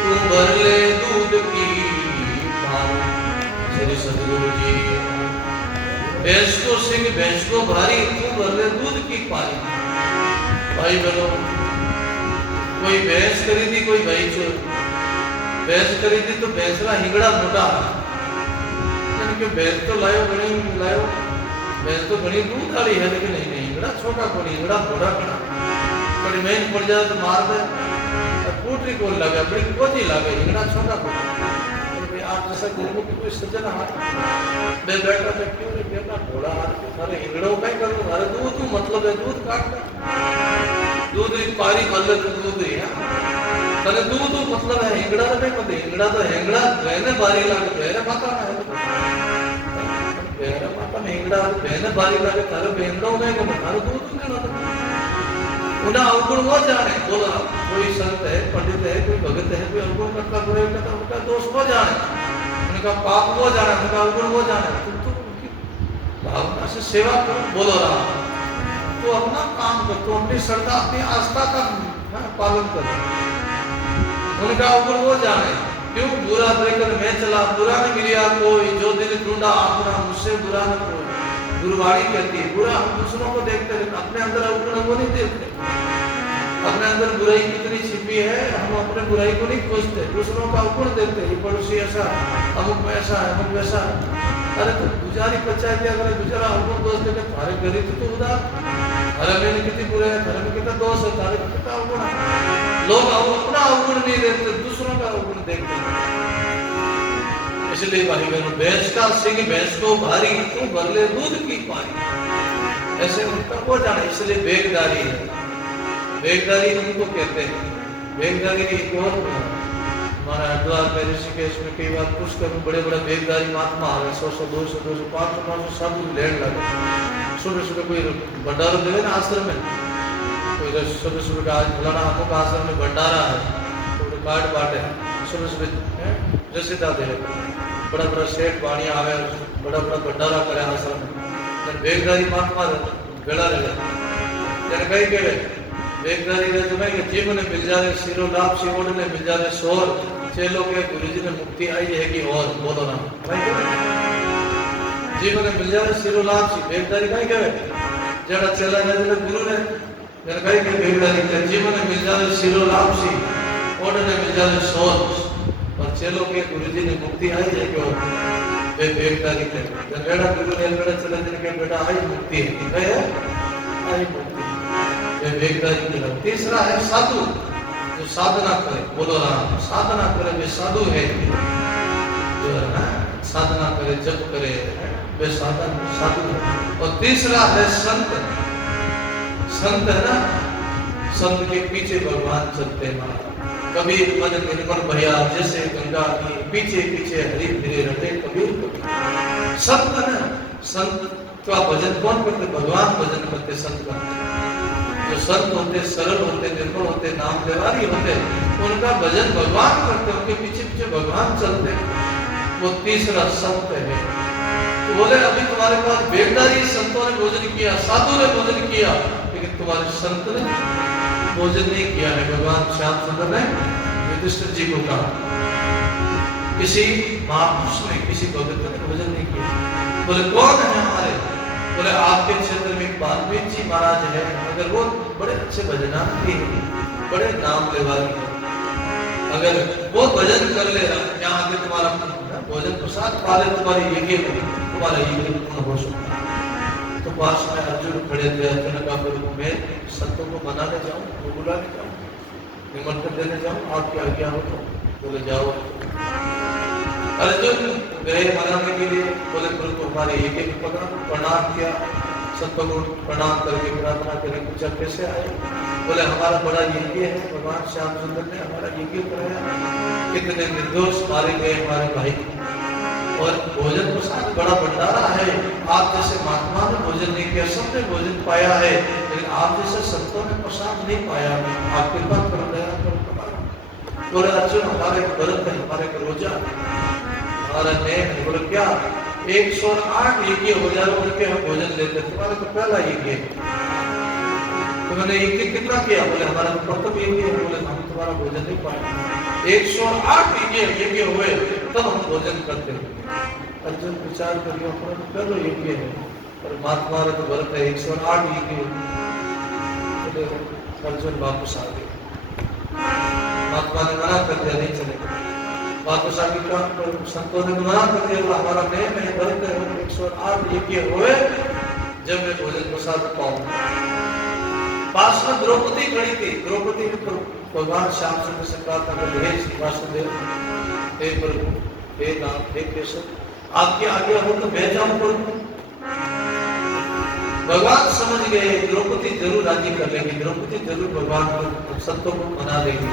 तुम भरले दूध की भारी। श्री सदगुरु जी भैंस को सिंह भैंस को भारी, तुम भरले दूध की पारी। भाई बोलो, कोई भैंस खरीदी, कोई भाई चोर। भैंस खरीदी तो भैंस का हिंगड़ा मोटा, भैंस तो लायो घनी लायो, भैंस तो घनी दूध वाली है, लेकिन नहीं हिंगड़ा छोटा को हिंगड़ा मोटा खड़ा, कड़ी मेहनत पड़ जाए तो मार दे। पूटरी को लगा, बड़ी कोजी लगा, हिंगड़ा छोटा को। आप जैसा गुरु की कोई सज्जन हाथ बे बैठा था, क्यों रे बेटा घोड़ा हाथ के थारे हिंगड़ों का ही कर दो, थारे दूध तू मतलब है दूध काट का दूध एक पारी मल्ले तो दूध ही है, तने दूध तू मतलब है हिंगड़ा तो नहीं मतलब हिंगड़ा तो हिंगड़ा बहने बारी लागे, बहने माता है बहने माता में हिंगड़ा बहने बारी लागे, थारे बहनों में कि थारे दूध तू नहीं मतलब उन्हें अवगुण वो जाने। बोला कोई संत है, पंडित है, कोई भगत है, कोई अवगुण करता, बुराई करता, उनका दोष वो जाने, उनका पाप वो जाने, उनका अवगुण वो जाने। तुम तो उनकी भावना से सेवा करो। बोलो राम, तो अपना काम कर, तो अपनी श्रद्धा अपनी आस्था का पालन करो। उनका अवगुण वो जाने। क्यों बुरा देखकर मैं चला, बुरा न मिलिया कोई, जो दिल ढूंढा अपना, मुझसे बुरा न कोई। गुरुवाणी कहती है बुरा हम दूसरों को देखते हैं, अपने अंदर अवगुण वो नहीं देखते। अपने अंदर बुराई कितनी छिपी है, हम अपने बुराई को नहीं खोजते, दूसरों का अवगुण देखते। ये पड़ोसी ऐसा, अमुक वैसा, अमुक वैसा। अरे तो गुजारी पंचायत अगर गुजारा अवगुण दोष देखे थारे गरीब तो उदार, अरे मैंने कितनी बुरे है, थारे में कितना दोष है, थारे में कितना अवगुण है। लोग अपना अवगुण नहीं देखते, दूसरों का अवगुण देखते हैं। इसलिए भाई बहनों, भैंस का सिंह भैंस को भारी, तू भर ले दूध की पारी, ऐसे उनका वो जाना। इसलिए बेगदारी है, बेगदारी उनको कहते हैं। बेगदारी एक और हमारा हरिद्वार में ऋषिकेश में कई बार पुष्कर में बड़े बड़े बेगदारी महात्मा आ रहे, 100 200 500 साधु लेने लगे। सुबह सुबह कोई भंडारा देवे ना आश्रम में, कोई सुबह सुबह का आज फलाना अमुक आश्रम में भंडारा है, तो कार्ड बांटे सुबह सुबह रसीदा दे, बड़ा बड़ा सेठ बाणिया आवे, बड़ा बड़ा भंडारा करे आश्रम में। बेगदारी महात्मा गला रहे कई कहे बेगदारी रहे तुम्हें कि जीवन ने मिल जाए सिरो लाभ, शिवोड ने मिल जाए शोर, चेलों के गुरुजी ने मुक्ति आई है कि और बोलो ना भाई, जीवन ने मिल जाए सिरो लाभ सी बेगदारी कहीं कहे जड़ा चला ने गुरु ने जन कहीं के बेगदारी के जीवन ने मिल जाए सिरो लाभ सी, ओड ने मिल जाए शोर, और चेलों के गुरुजी ने मुक्ति आई है कि और वे बेगदारी के जड़ा गुरु ने जड़ा चला जिनके बेटा आई मुक्ति है, आई मुक्ति ये बेगदारी की लग। तीसरा है साधु, जो साधना करे, बोलो राम, साधना करे वे साधु है, जो है ना साधना करे जप करे वे साधु है। और तीसरा है संत, संत है ना, संत के पीछे भगवान चलते हैं। कबीर मन निर्मल भया जैसे गंगा की, पीछे पीछे हरि फिरे रटे कबीर कबीर। संत है ना, संत का भजन कौन करते, भगवान भजन करते संत का। जो संत होते, सरल होते, निर्मल होते, नाम देवारी होते, उनका भजन भगवान करते, उनके पीछे पीछे भगवान चलते, वो तीसरा संत है। तो बोले अभी तुम्हारे पास बेगदारी संतों ने भोजन किया, साधु ने भोजन किया, लेकिन तुम्हारे संत ने भोजन नहीं किया है। भगवान श्याम सुंदर ने युधिष्ठिर जी को कहा, किसी महापुरुष ने, किसी भगत ने भोजन नहीं किया। बोले कौन है हमारे, बोले आपके क्षेत्र में वाल्मीकि जी महाराज है, अगर वो बड़े अच्छे भजनार्थी हैं, बड़े नाम लेवाली हैं, अगर वो भजन कर ले यहाँ आके तुम्हारा भोजन प्रसाद पा ले, तुम्हारी यज्ञ में तुम्हारा यज्ञ पूर्ण हो सकता है। तो पास में अर्जुन खड़े थे, अर्जुन का बोले मैं संतों को मनाने जाऊँ, वो बुलाने जाऊँ, निमंत्रण देने जाऊँ, आपकी आज्ञा हो तो। बोले जाओ। अर्जुन गए मनाने के लिए, बोले गुरु को हमारे यज्ञ में प्रणाम किया, संतों को प्रणाम करके प्रार्थना करके पूछा कैसे आए, बोले हमारा बड़ा यज्ञ है, भगवान श्याम सुंदर ने हमारा यज्ञ कराया, कितने निर्दोष मारे गए हमारे भाई, और भोजन प्रसाद बड़ा भंडारा है। आप जैसे महात्मा ने भोजन नहीं किया, सबने भोजन पाया है, लेकिन आप जैसे संतों ने प्रसाद नहीं पाया, आप कृपा कर दया करो। बोले अर्जुन हमारे व्रत है, हमारे रोजा, हमारा नेम है। बोले क्या 108 यज्ञ हो जाए उनके हम भोजन लेते, तुम्हारा तो पहला यज्ञ है, तुमने यज्ञ कितना किया, बोले हमारा तो प्रथम यज्ञ है, बोले हम तुम्हारा भोजन नहीं पाए। 108 यज्ञ हुए तब हम भोजन करते हैं। अर्जुन विचार करिए, हमारा तो पहला यज्ञ है, और महात्मा ने तो व्रत है 108 यज्ञ। अर्जुन वापस आ गए, महात्मा ने मना कर दिया नहीं चलेगा, वापस आगे का संतों ने मना कर दिया, हमारा नेम है, व्रत है, 108 यज्ञ हुए जब मैं भोजन प्रसाद पाऊंगा। पास में द्रौपदी खड़ी थी, द्रौपदी ने तो भगवान श्याम सुंदर से कहा था, हे वासुदेव, हे प्रभु, हे नाम, हे केशव, आपकी आज्ञा हो तो मैं जाऊं प्रभु। भगवान समझ गए द्रौपदी जरूर राजी कर लेगी, द्रौपदी जरूर भगवान को संतों को मना देगी।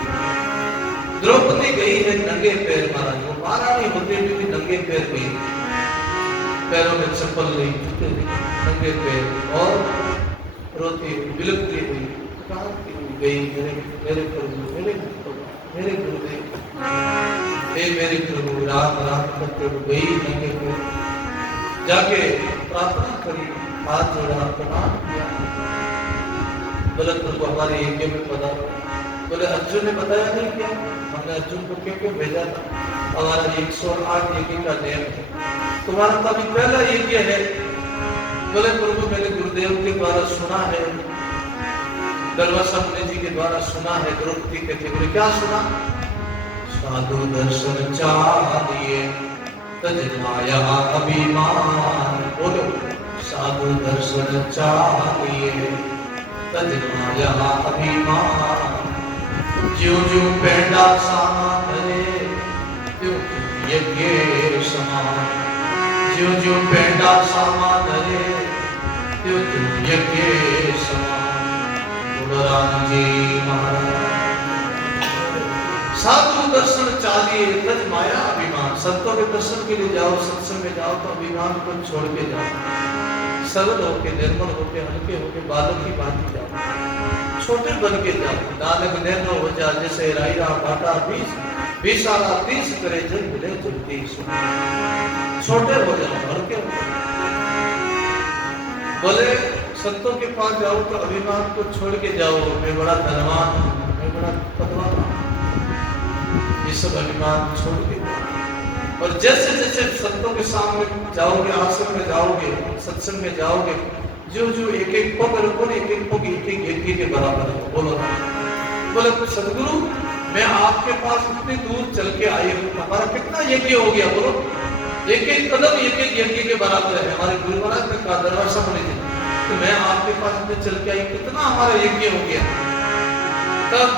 द्रौपदी गई है नंगे पैर, महाराज वो महारानी होते हुए भी नंगे पैर गई, पैरों में चप्पल नहीं, जूते नहीं, नंगे पैर, और रोती हुई, बिलखती हुई, कांपती हुई गई, मेरे प्रभु, मेरे गुरुदेव, हे मेरे प्रभु, राम राम करते हुए गई नंगे पैर, जाके प्रार्थना करी, हाथ जोड़ा, प्रणाम किया, बोले प्रभु हमारे यज्ञ में पधारो। बोले अर्जुन ने बताया नहीं क्या, हमने अर्जुन को क्यों क्यों भेजा था, हमारा 108 यज्ञ का नियम है, तुम्हारा तो अभी पहला यज्ञ है। बोले प्रभु मैंने गुरुदेव के द्वारा सुना है, दरवासा मुनि जी के द्वारा सुना है, द्रौपदी के थे, बोले क्या सुना, साधु दर्शन चाहिए तज माया अभिमान, बोलो साधु दर्शन चाहिए तज माया अभिमान, ज्यों ज्यों पेंडा सामा धरे त्यों त्यों यज्ञ समान, ज्यों ज्यों पेंडा सामा धरे त्यों त्यों यज्ञ समान। बोलो राम जी महाराज। साधु दर्शन चाहिए तज माया अभिमान, संतों के दर्शन के लिए जाओ, सत्संग में जाओ तो अभिमान को छोड़ के जाओ, सरल होके, निर्मल होके, हल्के होके, बालक की भांति जाओ, छोटे बन के जाओ, नानक नैनो हो जा जैसे रायरा बाटा 20 साला 30 करे जन मिले जल्दी, छोटे हो जाओ, हल्के हो जाओ। बोले संतों के पास जाओ तो अभिमान को छोड़ के जाओ, मैं बड़ा धनवान हूं, मैं बड़ा पदवान हूं, ये सब अभिमान छोड़ के जाओ। और जैसे जैसे संतों के सामने जाओगे, आश्रम में जाओगे, सत्संग में जाओगे, जो जो एक एक पग रखो, एक एक पग एक एक यज्ञ के बराबर है। बोलो बोले सदगुरु मैं आपके पास इतनी दूर चल के आई हूँ, हमारा कितना यज्ञ हो गया, बोलो एक एक कदम एक एक यज्ञ के बराबर है। हमारे गुरु महाराज ने कहा दरवाजा मुनि जी, तो मैं आपके पास इतने चल के आई, कितना हमारा यज्ञ हो गया। तब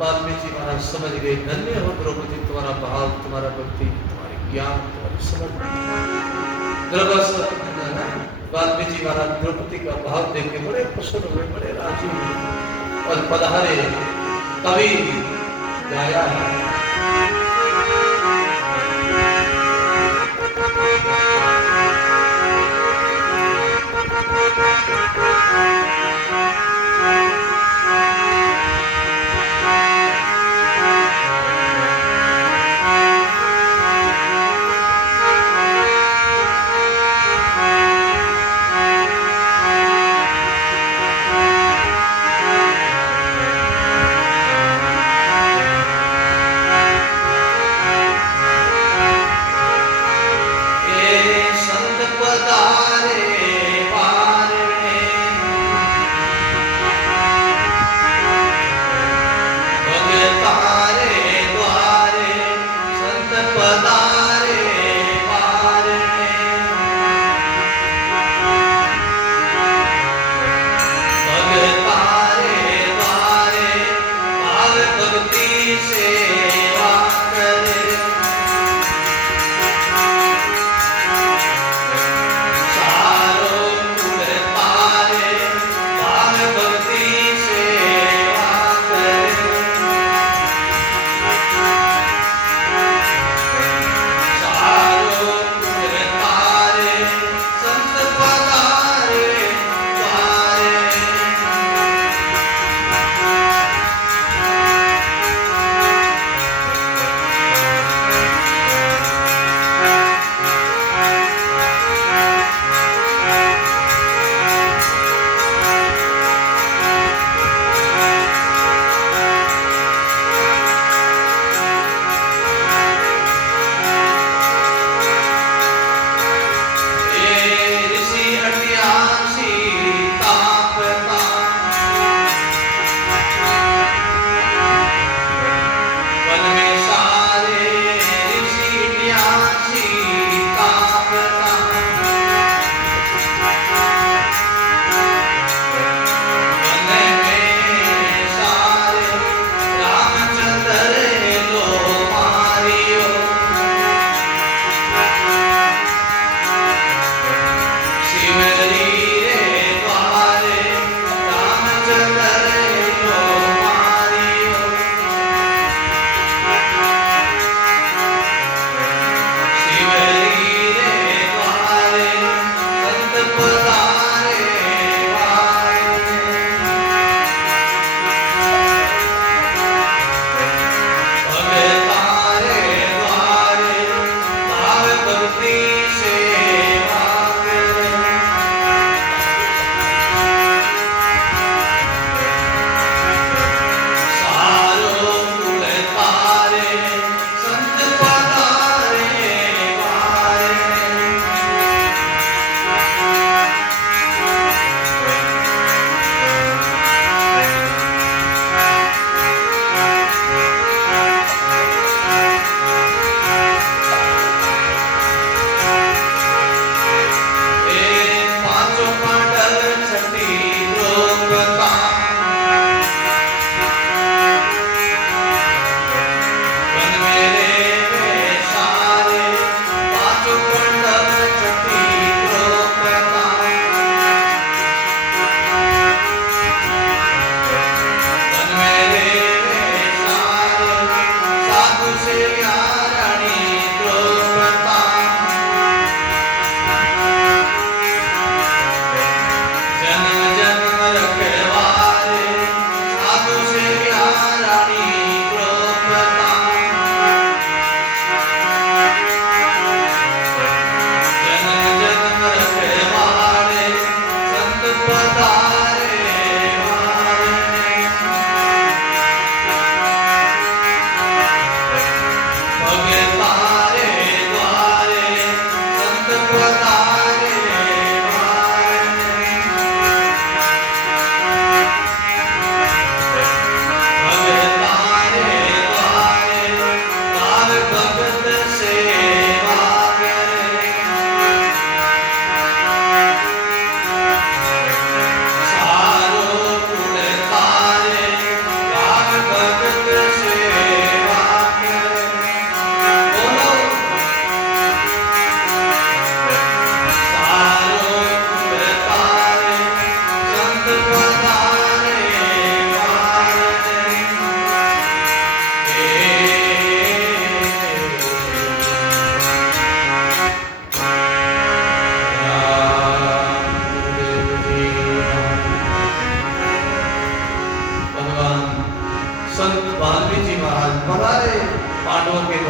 वाल्मीकि महाराज समझ गए, धन्य हो द्रौपदी, तुम्हारा भाव, तुम्हारा भक्ति, तुम्हारी ज्ञान, तुम्हारी समझ। वाल्मीकि महाराज द्रौपदी का भाव देख के बड़े प्रसन्न हुए, बड़े राजी हुए और पधारे। कवि गाया है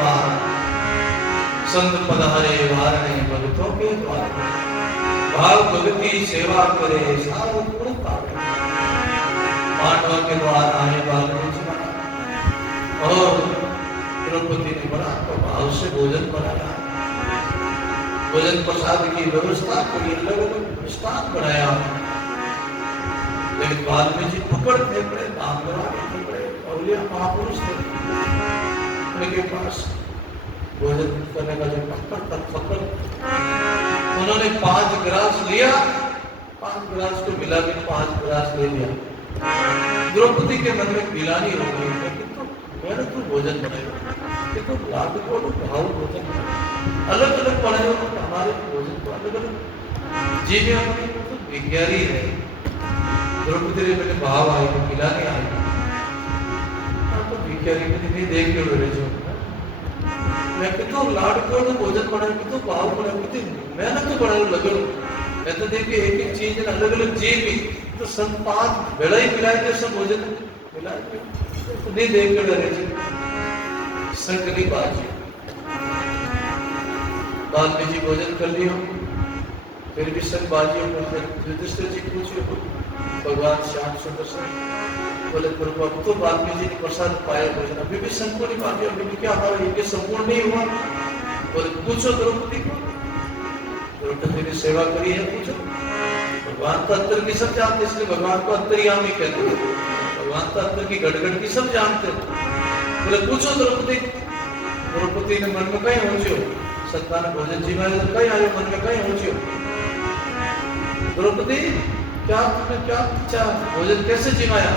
द्वार, संत पधारे वारणे भगतों के द्वार, भाव भगति सेवा करे सारो गुण पावे। पांडवों के द्वार आने वाले और द्रौपदी ने बड़ा भाव से भोजन बनाया, भोजन प्रसाद की व्यवस्था करी, अलग अलग मिष्ठान बनाया। लेकिन वाल्मीकि पकड़ थे बड़े नामदार थे, बड़े अवलिया महापुरुष थे, उनके पास भोजन करने का जो पकड़ उन्होंने 5 गिलास लिया, 5 गिलास को मिला के 5 गिलास ले लिया। द्रौपदी के मन में गिलानी हो गई कि तो मैंने तो भोजन बनाया, कि तो लाभ को भाव भोजन अलग अलग बनाए, हमारे भोजन को अलग अलग जी में हमारी तो विज्ञानी है। द्रौपदी ने मेरे भाव आए तो गिलाने आए, तो विज्ञानी ने नहीं देख के बोले जो मैं कितो लाड को भोजन बनाए, कितो भाव बनाए, कितनी मेहनत तो बनाए लगो। मैं तो देखिए एक एक चीज अलग अलग जी भी तो संपाद बेड़ा ही मिलाए थे, सब भोजन मिलाए तो नहीं देख के डरे जी संकली बाजी। वाल्मीकि जी भोजन कर लियो, फिर भी संग बाजियों को युधिष्ठिर जी पूछे भगवान श्याम सुंदर से बोले प्रभु अब तो वाल्मीकि जी ने प्रसाद पाया भोजन, अभी भी संपूर्ण नहीं पाया, अभी भी क्या हमारा यज्ञ संपूर्ण नहीं हुआ। बोले पूछो द्रौपदी को, द्रौपदी ने सेवा करी है, पूछो। भगवान तो अंतर की सब जानते, इसलिए भगवान को अंतर्यामी कहते हैं, भगवान तो अंतर की गड़गड़ की सब जानते। बोले पूछो द्रौपदी। द्रौपदी ने मन में कहीं पहुंचो सत्ता ने भोजन जीवा कहीं आयो, मन में कहीं पहुंचो द्रौपदी क्या तुमने क्या पूछा, भोजन कैसे जिमाया,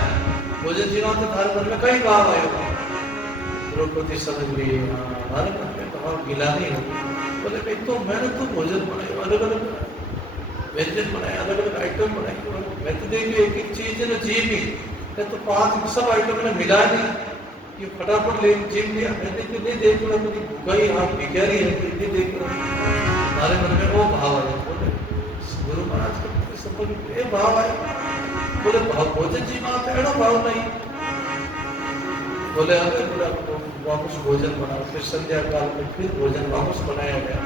भोजन जीवा तो थारे मन में कहीं भाव आयो। द्रौपदी समझ गई हमारे मन में भाव गिला नहीं हो। बोले भाई तो मैंने तो भोजन बनाया, अलग अलग व्यंजन बनाया, अलग अलग आइटम बनाए, मैं तो देखिए एक एक चीज है ना जी भी मैं तो 5 सब आइटम ने मिला नहीं, ये फटाफट ले जिम लिया। मैं देखिए नहीं देख रहा तो गई हाँ बिगड़ी है, नहीं देख रहा हमारे मन में वो भाव आया। बोले गुरु महाराज का सब ये भाव आया, बोले भाव भोजन जी माता एड़ा भाव नहीं। बोले अरे वापस भोजन बनाओ, फिर संध्या काल में फिर भोजन वापस बनाया गया,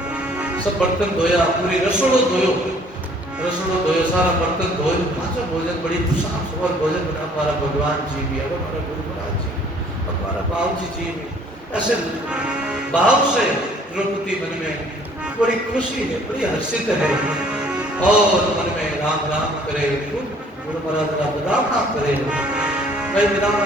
सब बर्तन धोया, पूरी रसोड़ो धोयो, रसोड़ो धोयो, सारा बर्तन धोयो, पांचों भोजन बड़ी साफ सुथरा भोजन बना। हमारा भगवान जी भी, अब हमारा गुरु महाराज जी, हमारा बाबू जी भी ऐसे भाव से द्रौपदी मन में बड़ी खुशी है, बड़ी हर्षित है और मन में राम राम करे, गुरु महाराज राम राम करे। भाई विराम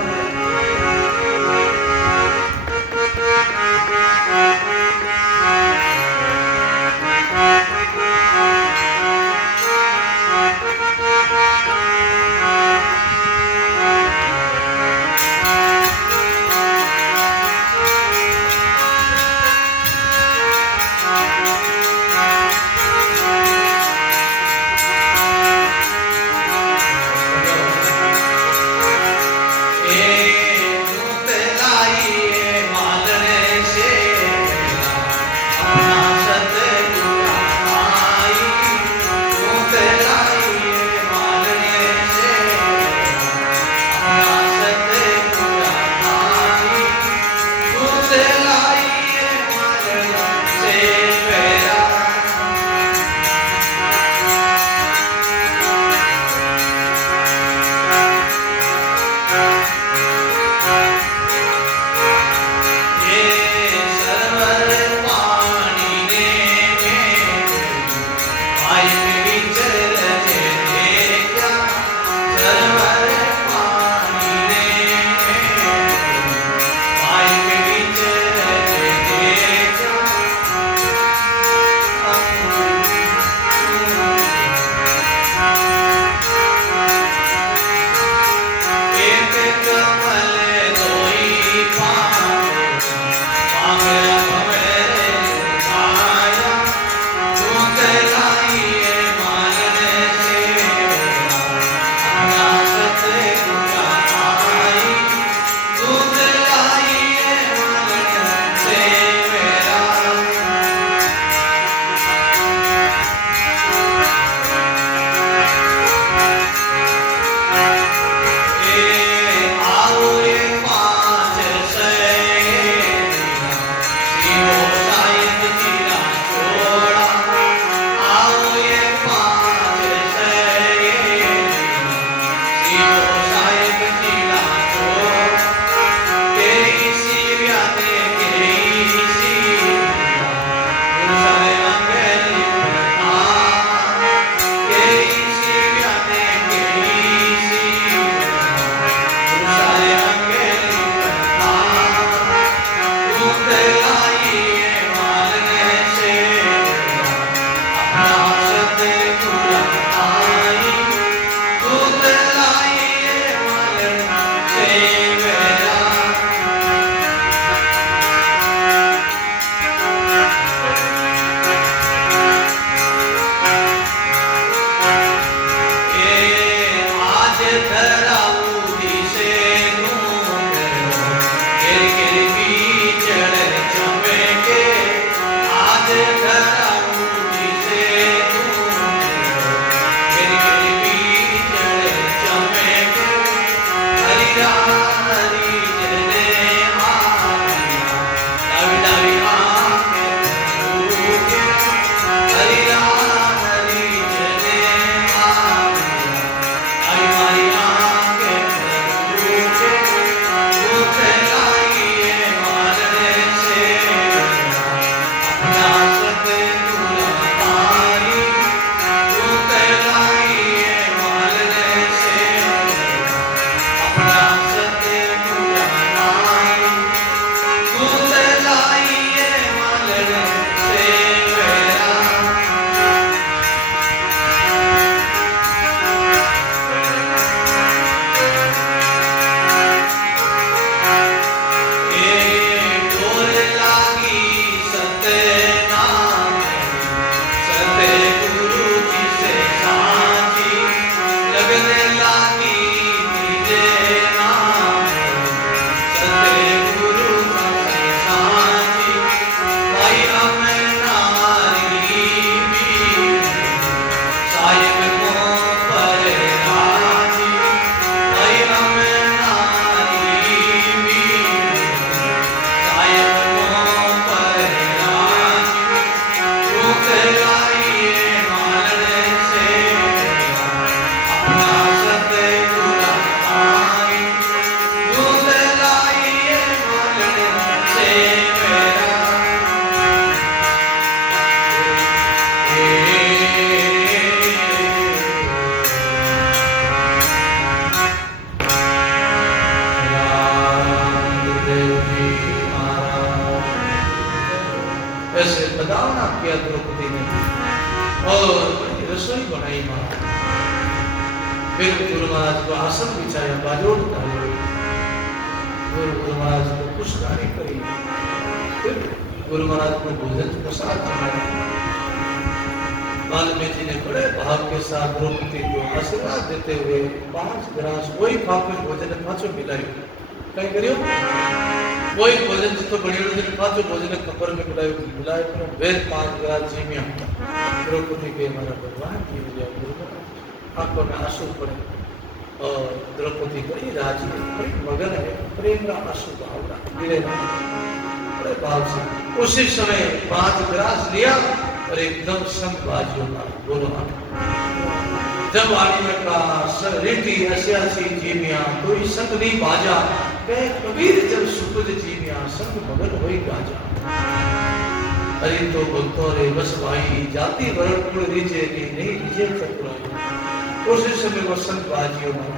ऐसे बदावना किया द्रौपदी ने और रसोई बनाई महाराज। फिर गुरु महाराज को आसन बिछाया, बाजोट डाले, गुरु महाराज को पुष्कारी करी, फिर गुरु महाराज को भोजन प्रसाद चढ़ाया। वाल्मीकि ने बड़े भाव के साथ द्रौपदी को आशीर्वाद देते हुए 5 गिलास वही फाफे भोजन पांचों मिलाई कहीं करियो वही भोजन जितो बढ़िया दिन पांचों भोजन कपर में मिलाए तो वेद 5 गिलास जीमिया द्रौपदी के हमारा भगवान की विजय गुरु आंखों में आंसू पड़े और द्रौपदी बड़ी राजी बड़ी मगन है, प्रेम का आंसू बहावना गिरे बड़े भाव से। उसी समय 5 गिलास लिया और एकदम संग बाजियों का बोलो जब वाणी में कहा रेटी ऐसी जीमिया कोई संग नहीं बाजा, कहे कबीर जब सुकुद जीमिया संग मगन होई गाजा। अरे तो भक्तों रे बस भाई जाति वर्ण कुल रीजे नहीं रीजे चतुराई। उस समय वो संग बाजियों में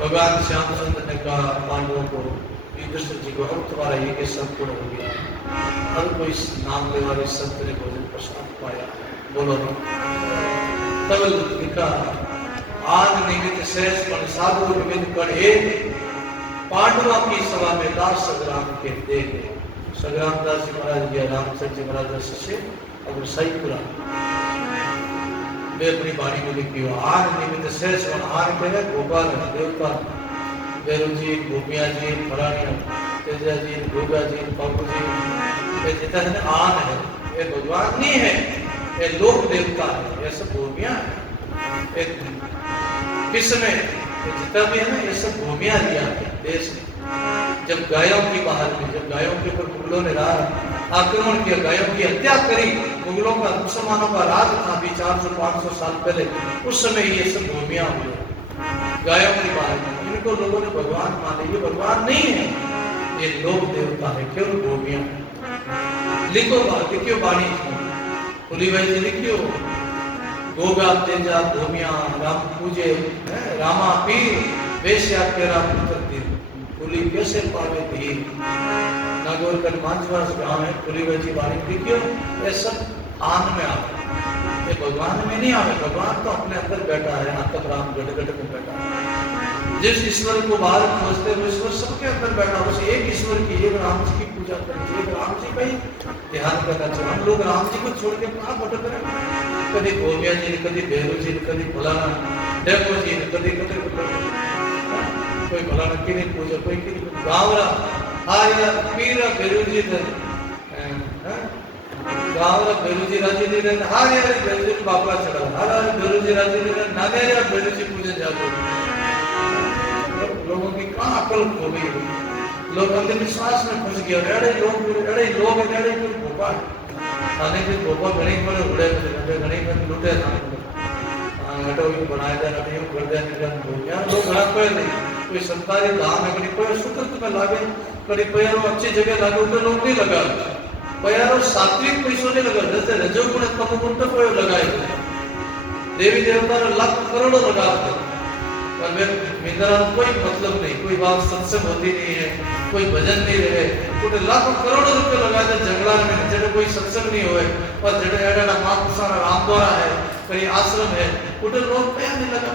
भगवान श्यामचंद्र ने कहा पांडवों को कृष्ण जी को अब तुम्हारा ये संपूर्ण हो गया, अब कोई नाम ले वाले संत ने भोजन प्रसाद पाया, बोलो ना। तब लिखा आग निमित्त शेष मन साधु निमित्त कढ़े पांडवों की सभा में दास संग्राम के देखे। संग्राम दास जी महाराज जी रामचंद्र जी महाराज शिष्य और सही पुराण वे अपनी वाणी में लिखी हो आग निमित्त शेष मन आग कहे गोपाल देवता भैरव जी गोपिया जी फलानी तेजा जी गोगा जी बाबू जी ये जितना है आन है ये भगवान नहीं है, ये लोक देवता है, ये सब भूमिया है। किसमें ये जितना भी है ना ये सब भूमिया दिया देश ने। जब गायों की बाहर में जब गायों के ऊपर मुगलों ने आक्रमण किया, गायों की हत्या करी, मुगलों का मुसलमानों का राज था अभी 400-500 साल पहले, उस समय ये सब भूमिया हुए गायों की बाहर में। इनको लोगों ने भगवान माने, ये भगवान नहीं है, ये लोक देवता है, केवल भूमिया। लिखो लिखियो वाणी पुली भाई जी लिखियो गोगा तेजा भूमिया राम पूजे रामा पीर वेश्या तेरा पुत्र दी पुली कैसे पावे धीर। नागौर मांझवास गांव है, पुली भाई जी वाणी लिखियो। ये सब आन में आवे, ये भगवान में नहीं आवे। भगवान तो अपने अंदर बैठा है, आत्मराम गढ़ गढ़ में बैठा है। जिस ईश्वर को बाहर खोजते हैं ईश्वर सबके अंदर बैठा, उस एक ईश्वर की एक राम जी की पूजा करें, एक राम जी का ही ध्यान करना चाहिए। हम लोग राम जी को छोड़ के कहाँ भटक रहे हैं, कभी गोमिया जी कभी भैरव जी कभी फलाना डेको जी कभी कभी कोई फलाना की नहीं पूजा कोई की नहीं गावरा आया पीरा भैरव जी गावरा भैरव जी राजी नहीं रहते हार यार भैरव जी बापला चढ़ा हार भैरव जी राजी नहीं रहते नाने यार भैरव जी पूजन जाते। लोगों की कहाँ अकल खो गई, लोग अंधविश्वास में फंस गए। अड़े लोग भोपाल थाने के भोपाल घने पर उड़े घने पर लूटे ना हटो ये बनाए जा रहे हैं कर दिया निकल हो गया। लोग घड़ा पे नहीं कोई सरकारी दाम है कहीं कोई सुतंत्र में लागे कहीं पैरों अच्छी जगह लागे उधर लोग नहीं लगा पैरों सात्विक पैसों नहीं लगा। जैसे रजोगुण तमोगुण तो कोई लगाए देवी देवता लाख करोड़ों लगाते पर मेरा कोई मतलब नहीं, कोई बात सत्संग होती नहीं है, कोई भजन नहीं रहे, कुछ लाखों करोड़ों रुपए लगा दे जंगला में जड़े कोई सत्संग नहीं होए और जड़े एड़ा महापुरुषा राम द्वारा है कहीं आश्रम है कुछ लोग पैर नहीं लगा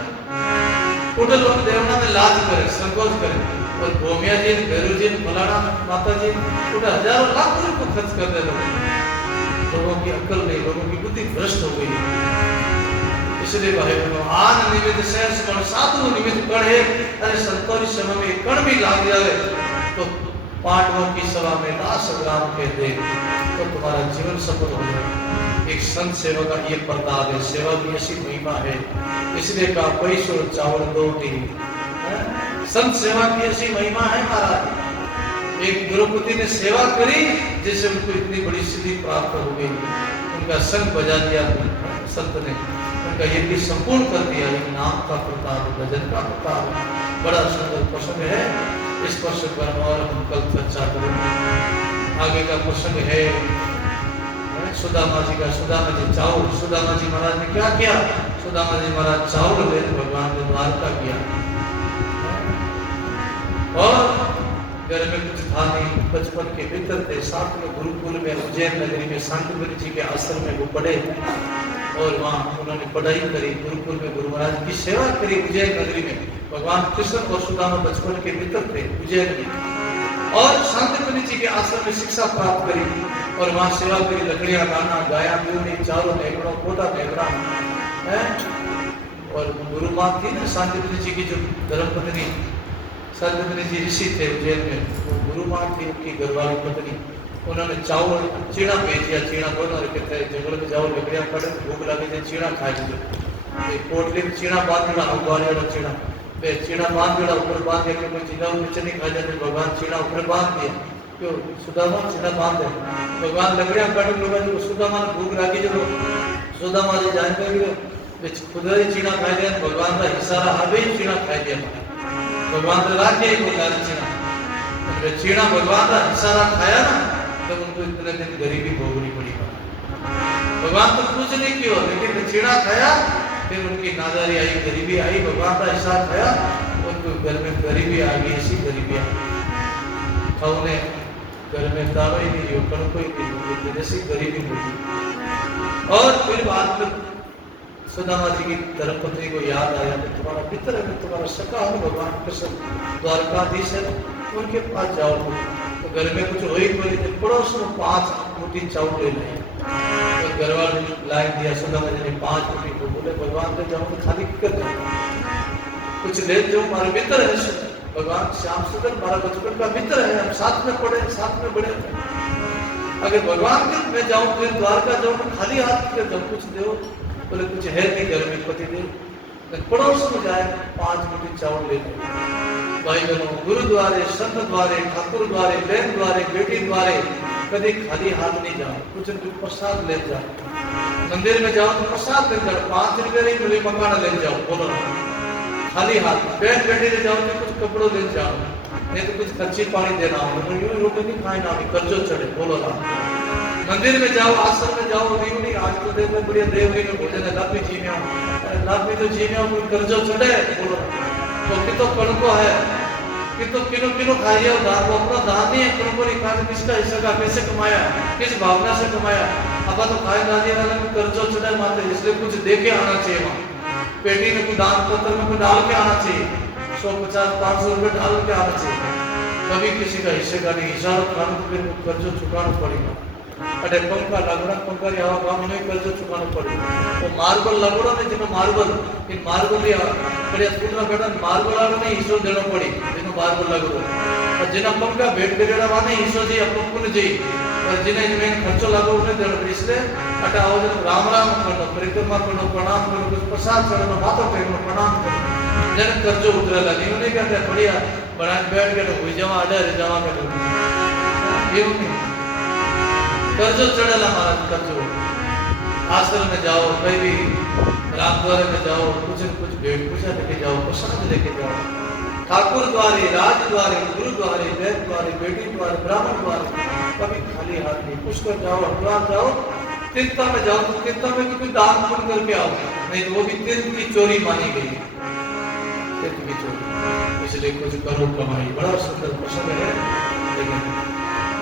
कुछ लोग देवना में लाज करे संकोच करे और भूमिया जी भैरव जी फलाना माता जी कुछ हजारों लाखों रुपए खर्च कर दे लोगों की अक्ल नहीं, लोगों की बुद्धि भ्रष्ट हो गई। इसलिए भाई बहनों आन निमित्त शेष कण साधु निमित्त कण है। अरे संतोष समय में कण भी लाग जाए तो पांडवों की सभा में दास संग्राम के दे तो तुम्हारा जीवन सफल हो जाए। एक संत सेवा का ये प्रताप है, सेवा की ऐसी महिमा है, इसलिए कहा पैसो चावल रोटी संत सेवा की ऐसी महिमा है महाराज। एक द्रौपदी ने सेवा करी जिससे उनको इतनी बड़ी सिद्धि प्राप्त हो गई, उनका संग बजा दिया संत ने, उनका यज्ञ संपूर्ण कर दिया। एक नाम का प्रताप भजन का प्रताप बड़ा सुंदर प्रसंग है। इस प्रसंग पर और हम कल चर्चा करेंगे। आगे का प्रसंग है सुदामा जी का। सुदामा जी चाउर, सुदामा जी महाराज ने क्या किया? सुदामा जी महाराज चाउर ले भगवान ने द्वारका किया और घर में कुछ था नहीं, बचपन के मित्र थे, साथ में गुरुकुल में उज्जैन नगरी में शांतिपुरी जी के आश्रम में वो पढ़े और वहाँ उन्होंने पढ़ाई करी। गुरुकुल में गुरु महाराज की सेवा करी उज्जैन नगरी में। भगवान कृष्ण और सुदामा बचपन के मित्र थे उज्जैन में, और शांतिपुरी जी के आश्रम में शिक्षा प्राप्त करी और वहाँ सेवा करी। लकड़ियाँ गाना गाया, म्यूनी चारों नेकड़ों कोटा नेकड़ा है। और गुरु माँ थी ना शांतिपुरी जी की जो धर्मपत्नी, शांतिपुरी जी ऋषि थे उज्जैन में, वो गुरु माँ थी उनकी घरवाली पत्नी। उन्होंने चावल चीड़ा भेजिया, चीड़ा दोनों रखे थे, जंगल में जाओ लकड़ियाँ काटे, भूख लगे थे, चीड़ा खाए थे। पोटली में चीड़ा बांध दिया, अगवारी वाला चीड़ा, चीड़ा बांध दिया, ऊपर बांध दिया कि कोई चीड़ा नीचे नहीं खा जाते, भगवान चीड़ा ऊपर बांध दिया। क्यों? सुदामा चीड़ा बांध दे, भगवान लकड़ियाँ काटे लोग, सुदामा ने भूख लगी जो सुदामा जी जानकारी खुदा ही चीड़ा खाई दिया, भगवान का इशारा अभी चीड़ा खाई दिया, भगवान तो लाके ही बोला चीड़ा, चीड़ा भगवान का इशारा खाया ना तब उनको इतने दिन गरीबी भोगनी पड़ी। भगवान तो कुछ नहीं किया, लेकिन चीड़ा खाया, फिर उनकी नादारी आई, गरीबी आई, भगवान का इशारा खाया, उनको घर में गरीबी आ गई। ऐसी गरीबी आई, खाने घर में दावा ही नहीं हो, कणको ही नहीं हो, जैसी गरीबी होगी। और फिर बाद में सुदामा जी की धर्मपत्नी को याद आया कि तुम्हारा मित्र है, तुम्हारा सखा है भगवान कृष्ण द्वारकाधीश है, उनके पास जाओ। तो घर में कुछ हो ही बोली, पड़ोस में 5 मुट्ठी चावल ले लें। तो घर वाले लाइन दिया, सुदामा जी ने 5 मुट्ठी को बोले भगवान ले जाओ तो खाली कर दो, कुछ ले जाओ, हमारे मित्र है भगवान श्याम सुंदर, हमारा बचपन का मित्र है, हम साथ में पढ़े साथ में बढ़े। अगर भगवान के मैं जाऊँ फिर द्वारका जाऊँ तो खाली हाथ कर जाऊँ, कुछ दो। बोले कुछ है नहीं घर में, पति दे, पड़ोस में जाए 5 मुट्ठी चावल ले लो। भाई बहनों, गुरु द्वारे, संत द्वारे, ठाकुर द्वारे, बहन द्वारे, बेटी द्वारे कभी खाली हाथ नहीं जाओ, कुछ न कुछ प्रसाद ले जाओ। मंदिर में जाओ तो प्रसाद ले जाओ, 5 रुपये नहीं मिले मकाना ले जाओ, बोलो खाली हाथ। बहन बेटी ले जाओ तो कुछ कपड़ों ले जाओ, नहीं तो कुछ कच्ची पानी देना हो, यूं रोटी नहीं खाए ना, कर्जो चढ़े, बोलो ना। मंदिर में जाओ, आश्रम में जाओ, नहीं आज तो देखो बढ़िया देवरी में भोजन है, लाभ भी जी में लाभ भी तो जी में कोई कर्जो चढ़े, बोलो तो कि तो कणको है कि तो किलो किलो खाइए, दान वो अपना दान नहीं है, कणको नहीं खाते, किसका हिस्सा का कैसे कमाया, किस भावना से कमाया। अब तो खाए दादी वाले में कर्जो चढ़े माते, इसलिए कुछ दे के आना चाहिए, वहाँ पेटी में कुछ दान पत्र में कुछ डाल के आना चाहिए, 150-500 रुपये डाल के आना चाहिए। कभी किसी का हिस्से का नहीं, इशारा खाना तो फिर कर्जो चुकाना पड़ेगा। अरे पंखा लगड़ा, पंखा आवा काम नहीं कर्जो चुकाना पड़ेगा। वो मार्बल लगड़ा ने जिनो मार्बल, इन मार्बल या कड़िया पुत्र बेटा मार्बल आलो ने हिस्सो देनो पड़ी, जिनो मार्बल लगड़ो। और जिना पंखा भेट करेड़ा वाने हिस्सो जी अपन पुण्य जी, और जिने इनमें खर्चो लागो उन्हें देनो पड़ी। इसलिए अटा आओ जन राम राम करो, परिक्रमा करो, प्रणाम करो, कुछ प्रसाद चढ़ानो, माथा टेकनो, प्रणाम करो, जन कर्जो उतरेला नहीं। उन्हें कहते बढ़िया बना बैठ के हुई जमा अडे जमा कर ये नहीं कर्जो चढ़ेला महाराज, कर्जो। आश्रम में जाओ, कहीं भी रामद्वारे में जाओ, कुछ न कुछ भेंट पूजा लेके जाओ, प्रसाद लेके जाओ। ठाकुर द्वारे, राज द्वारे, गुरु द्वारे, बहन द्वारे, बेटी द्वारे, ब्राह्मण द्वारे, कभी खाली हाथ नहीं। पुष्कर जाओ, हरिद्वार जाओ, तीर्था में जाओ तो तीर्था में भी कोई दान पुण्य करके आओ, नहीं तो वो भी तीर्थ की चोरी मानी गई, तीर्थ की चोरी। इसलिए कुछ करो कमाई, बड़ा सुंदर प्रसंग है। लेकिन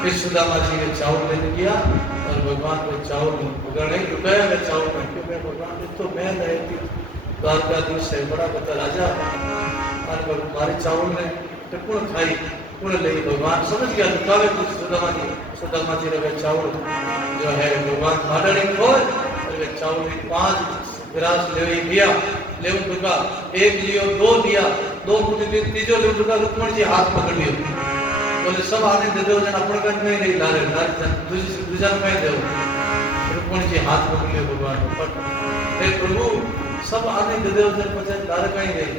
फिर सुदामा जी ने चावल लेने गया और भगवान को चावल अगर नहीं रुकाया मैं चावल में, क्योंकि भगवान ने तो मैं रहे थी द्वारकाधीश है, बड़ा बता राजा और हमारे चावल ने टिप्पण खाई पुण्य ले। भगवान समझ गया रुकावे कुछ सुदामा जी ने चावल जो है भगवान खाड़े खोल और वे चावल 5 गिलास ले लिया, ले रुका, 1 लियो, 2 लिया, 2 तीजो ले रुका, रुक्मणी जी हाथ पकड़ लियो, बोले सब आने दे दो जन अपन गंज में नहीं लारे दूसरा में दे। रुक्मणी जी हाथ पकड़ लियो भगवान पर, हे प्रभु सब आने दे दो जन पचन लारे कहीं नहीं।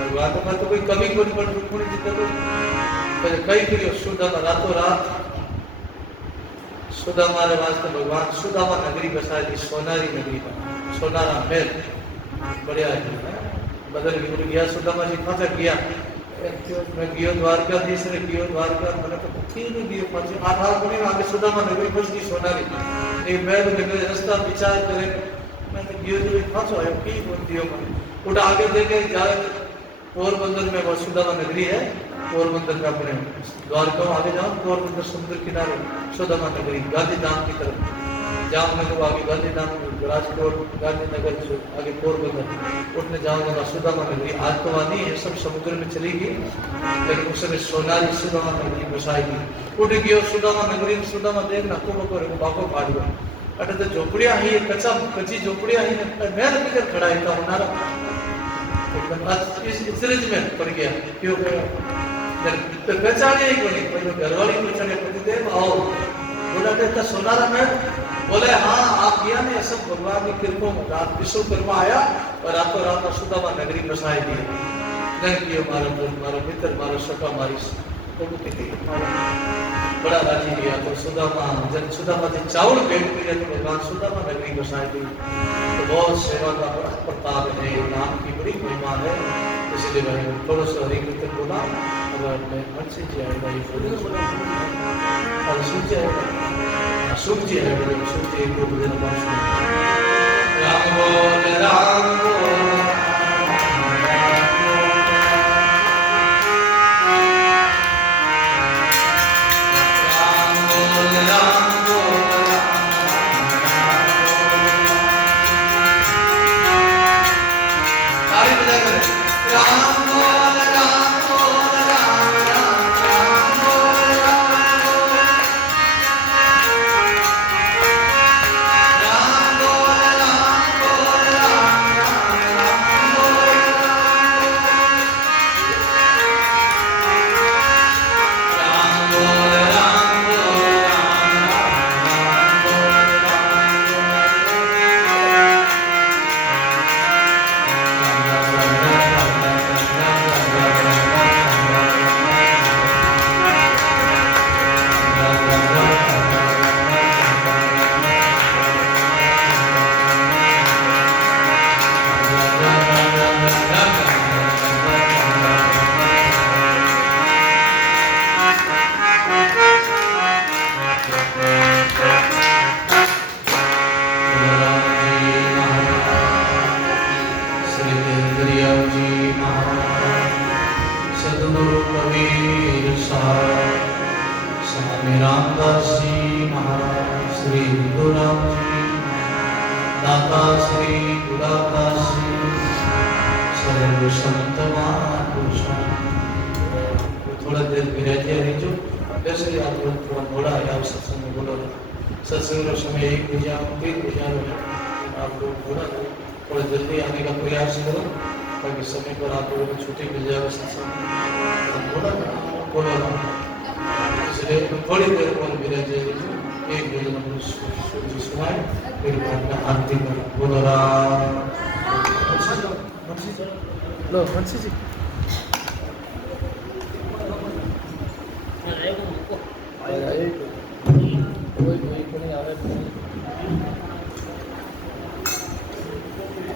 भगवान को तो कोई कमी कोई पर रुक्मणी जी तो पर कई करियो सुदामा रातों रात सुदामा रे वास्ते भगवान सुदामा नगरी बसाई दी, सोनारी नगरी का सोनारा महल बढ़िया है। बदल गया सुदामा जी फंस गया, मैं गियो द्वारकाधीश रे गियो द्वारका मैंने तो तीन दिए 8 बने आगे सुदामा नगरी बस की सोनारी एक बैल नगरी रास्ता विचार करे मैं तो गियो जो फंसो है की बोल दियो मैं उड़ा आगे देखे जा पोरबंदर में वो सुदामा नगरी है, पोरबंदर का अपने द्वारका आगे जाओ, पोरबंदर समुद्र किनारे सुदामा नगरी गांधीधाम की तरफ, जामनगर आगे गांधीधाम, राजकोट गांधीनगर से आगे पोरबंदर उठने जाऊंगा सुदामा नगरी। आज तो वहाँ नहीं है, सब समुद्र में चली गई, लेकिन उस समय सोनाली सुदामा नगरी बसाएगी। उठ गई और सुदामा नगरी में सुदामा देखना को बाको फाड़ गया। अटे तो झोपड़ियाँ ही कच्चा कच्ची झोपड़ियाँ ही मैं तो खड़ा ही था होना एकदम इस रेंज में पड़ गया। क्यों गया तो पहचाने ही कोई पहले घरवाली पहचाने पति देव आओ बोला कहता सोनारा में बोले हाँ आप किया ने सब भगवान की कृपा में रात विश्वकर्मा आया और रातों रात सुदामा नगरी बसाई दी। नहीं किया मारा मित्र मारा सका मारी बड़ा राजी लिया तो सुदामा जब सुदामा जी चावल भेंट किया तो भगवान सुदामा नगरी बसाई दी। तो बहुत सेवा का बड़ा प्रताप है, नाम की बड़ी महिमा है। इसलिए भाई थोड़ा सा हरि कीर्तन बोला अगर मैं अच्छी जी आएगा ये और सुख जी आएगा सुख जी आएगा सुख जी को दिन राम बोल राम थोड़ा देर विराजे रहिजो जैसे आप लोग थोड़ा मोड़ा है आप सत्संग में बोलो सत्संग का समय 1 बजे 3 बजे आप लोग थोड़ा जल्दी आने का प्रयास करो ताकि समय पर आप लोगों को छुट्टी मिल जाए सत्संग बोला बोलो इसलिए थोड़ी देर पर विराजे रहिजो 1 बजे हम सुनाए फिर बाद में आरती करें बोलो राम लो हंसी जी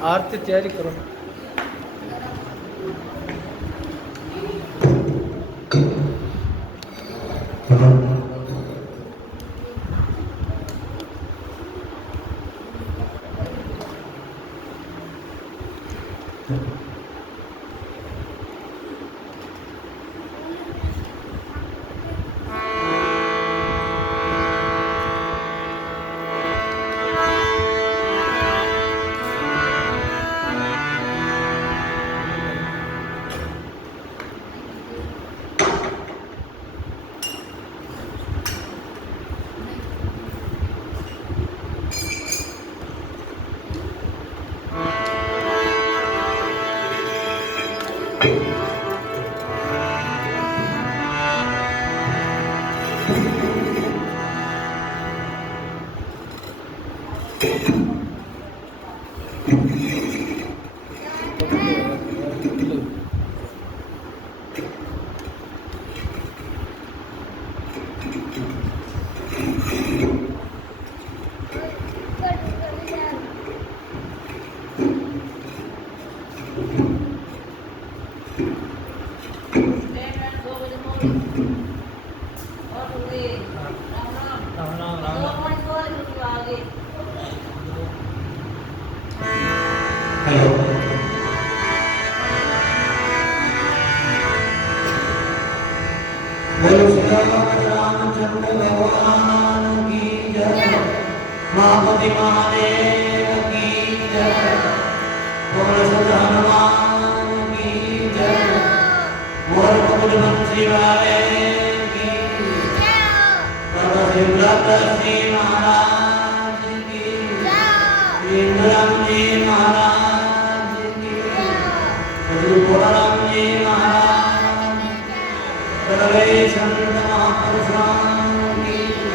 आरती तैयारी करो उमापति महादेव की जय, बोल सदा हनुमान की जय, बोल मुकुट बंसी वाले की जय, बाबा शिवराज श्री महाराज की जय, इंद्राम जी महाराज की जय, गुरु बोराम जी महाराज की जय, सर्वे संत महापुरुषों की जय।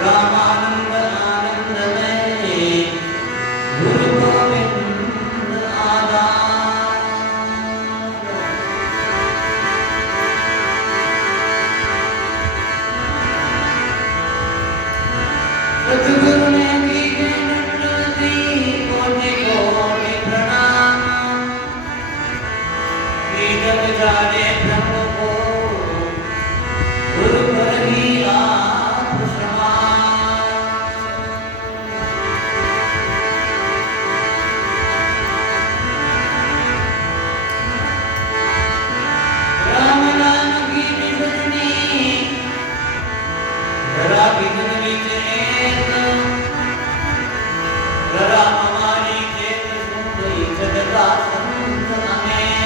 रामानंद आनंदमय गुरु गोविंद आधार। सतगुरु ने की गणपति कोटि कोटि प्रणाम, जग जाने ब्रह्म को गुरु पर ही आप समान। राम नाम की निधनी जरा बिघन विचेत, जरा हमारी चेत सुंदरी जगता संत हमें।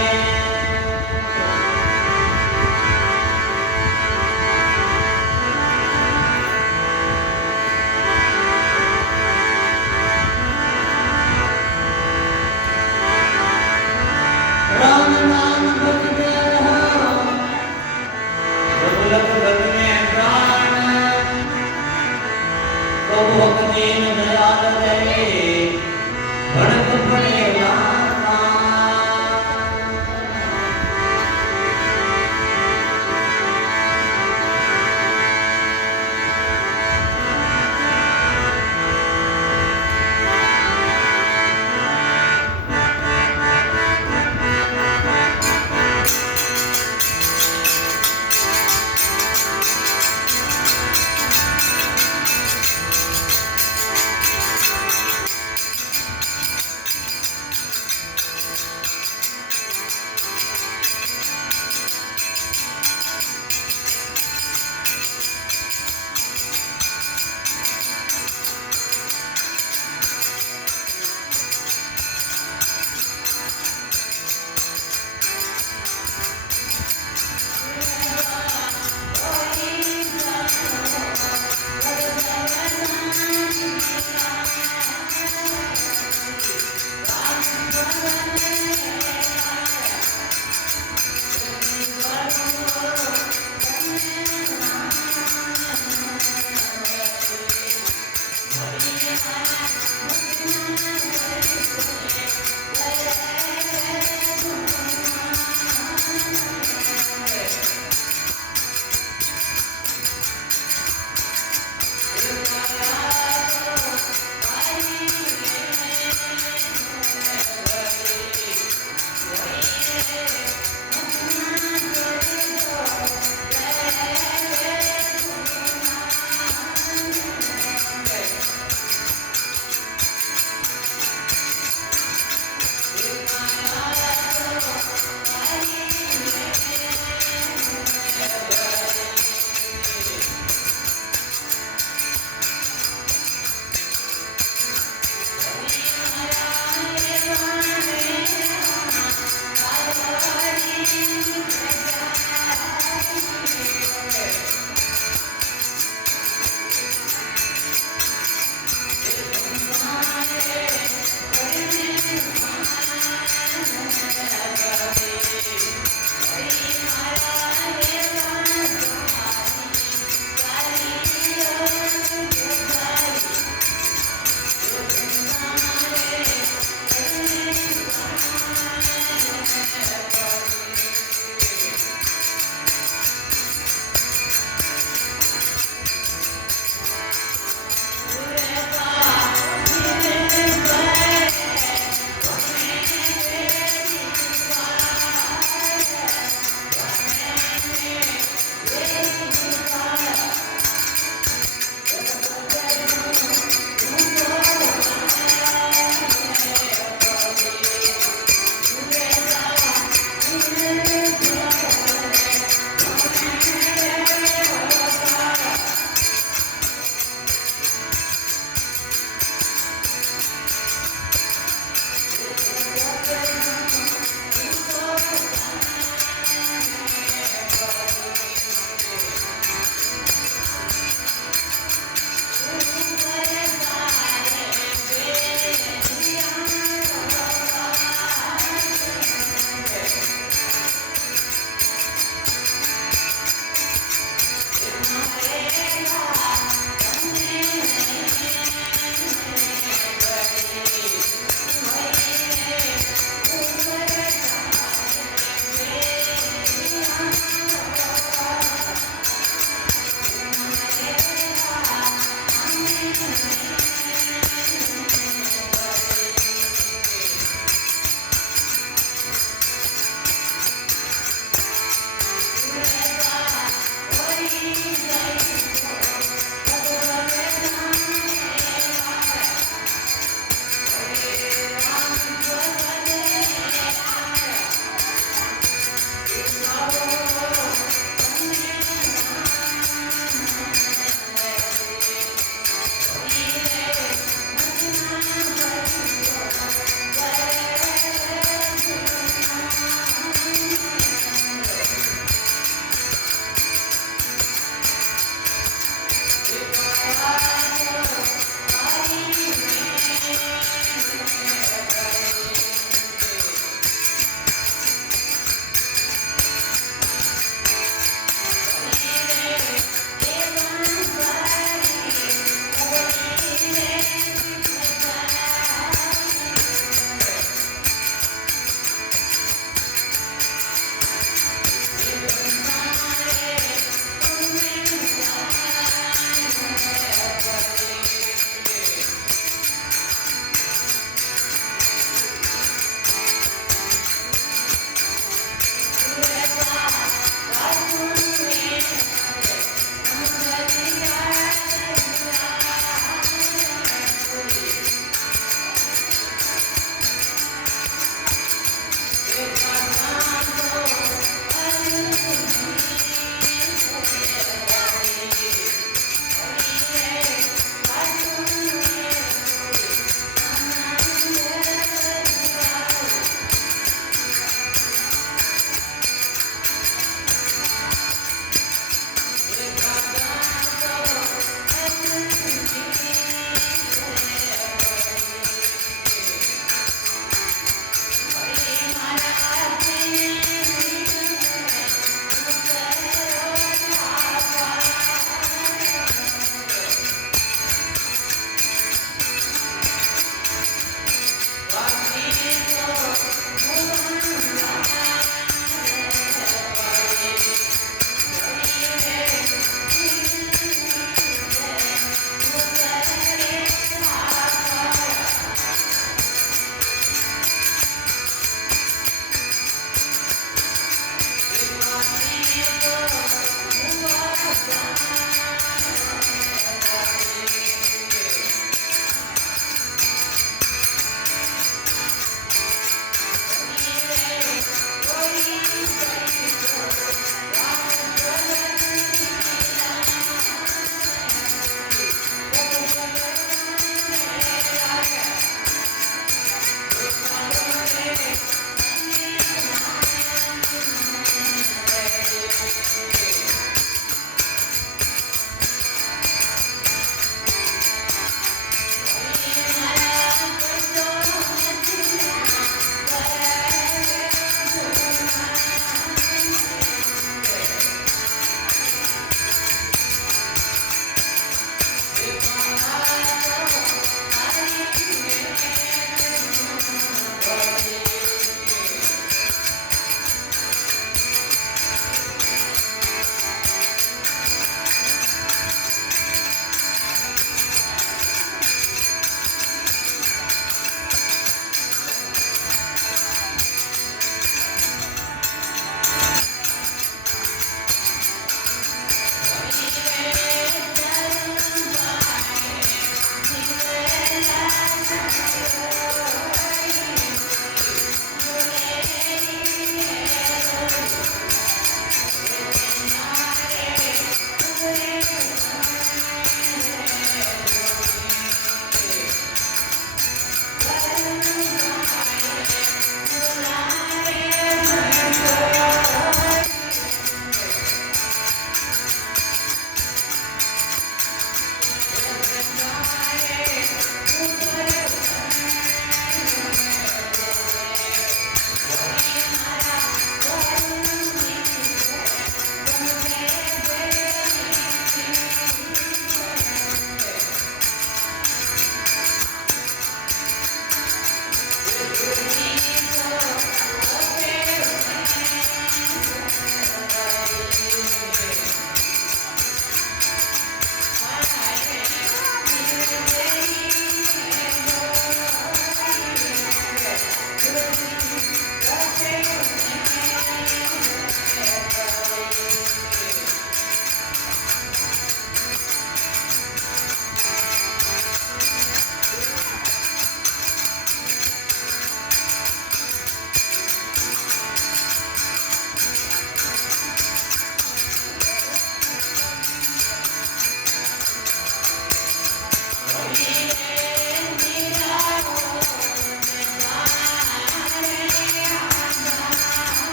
राम नाम भजते रहो, रघुलख भज में प्राण, कबो भक्ति न दयाल रहे, भड़क पड़े नाथा।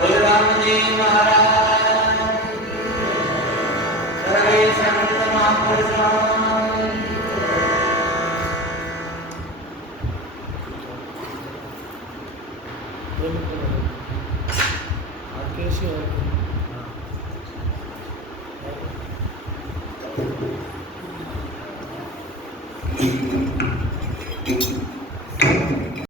बलराम जी महाराज सर्वे संत महापुरुषां कैसे हो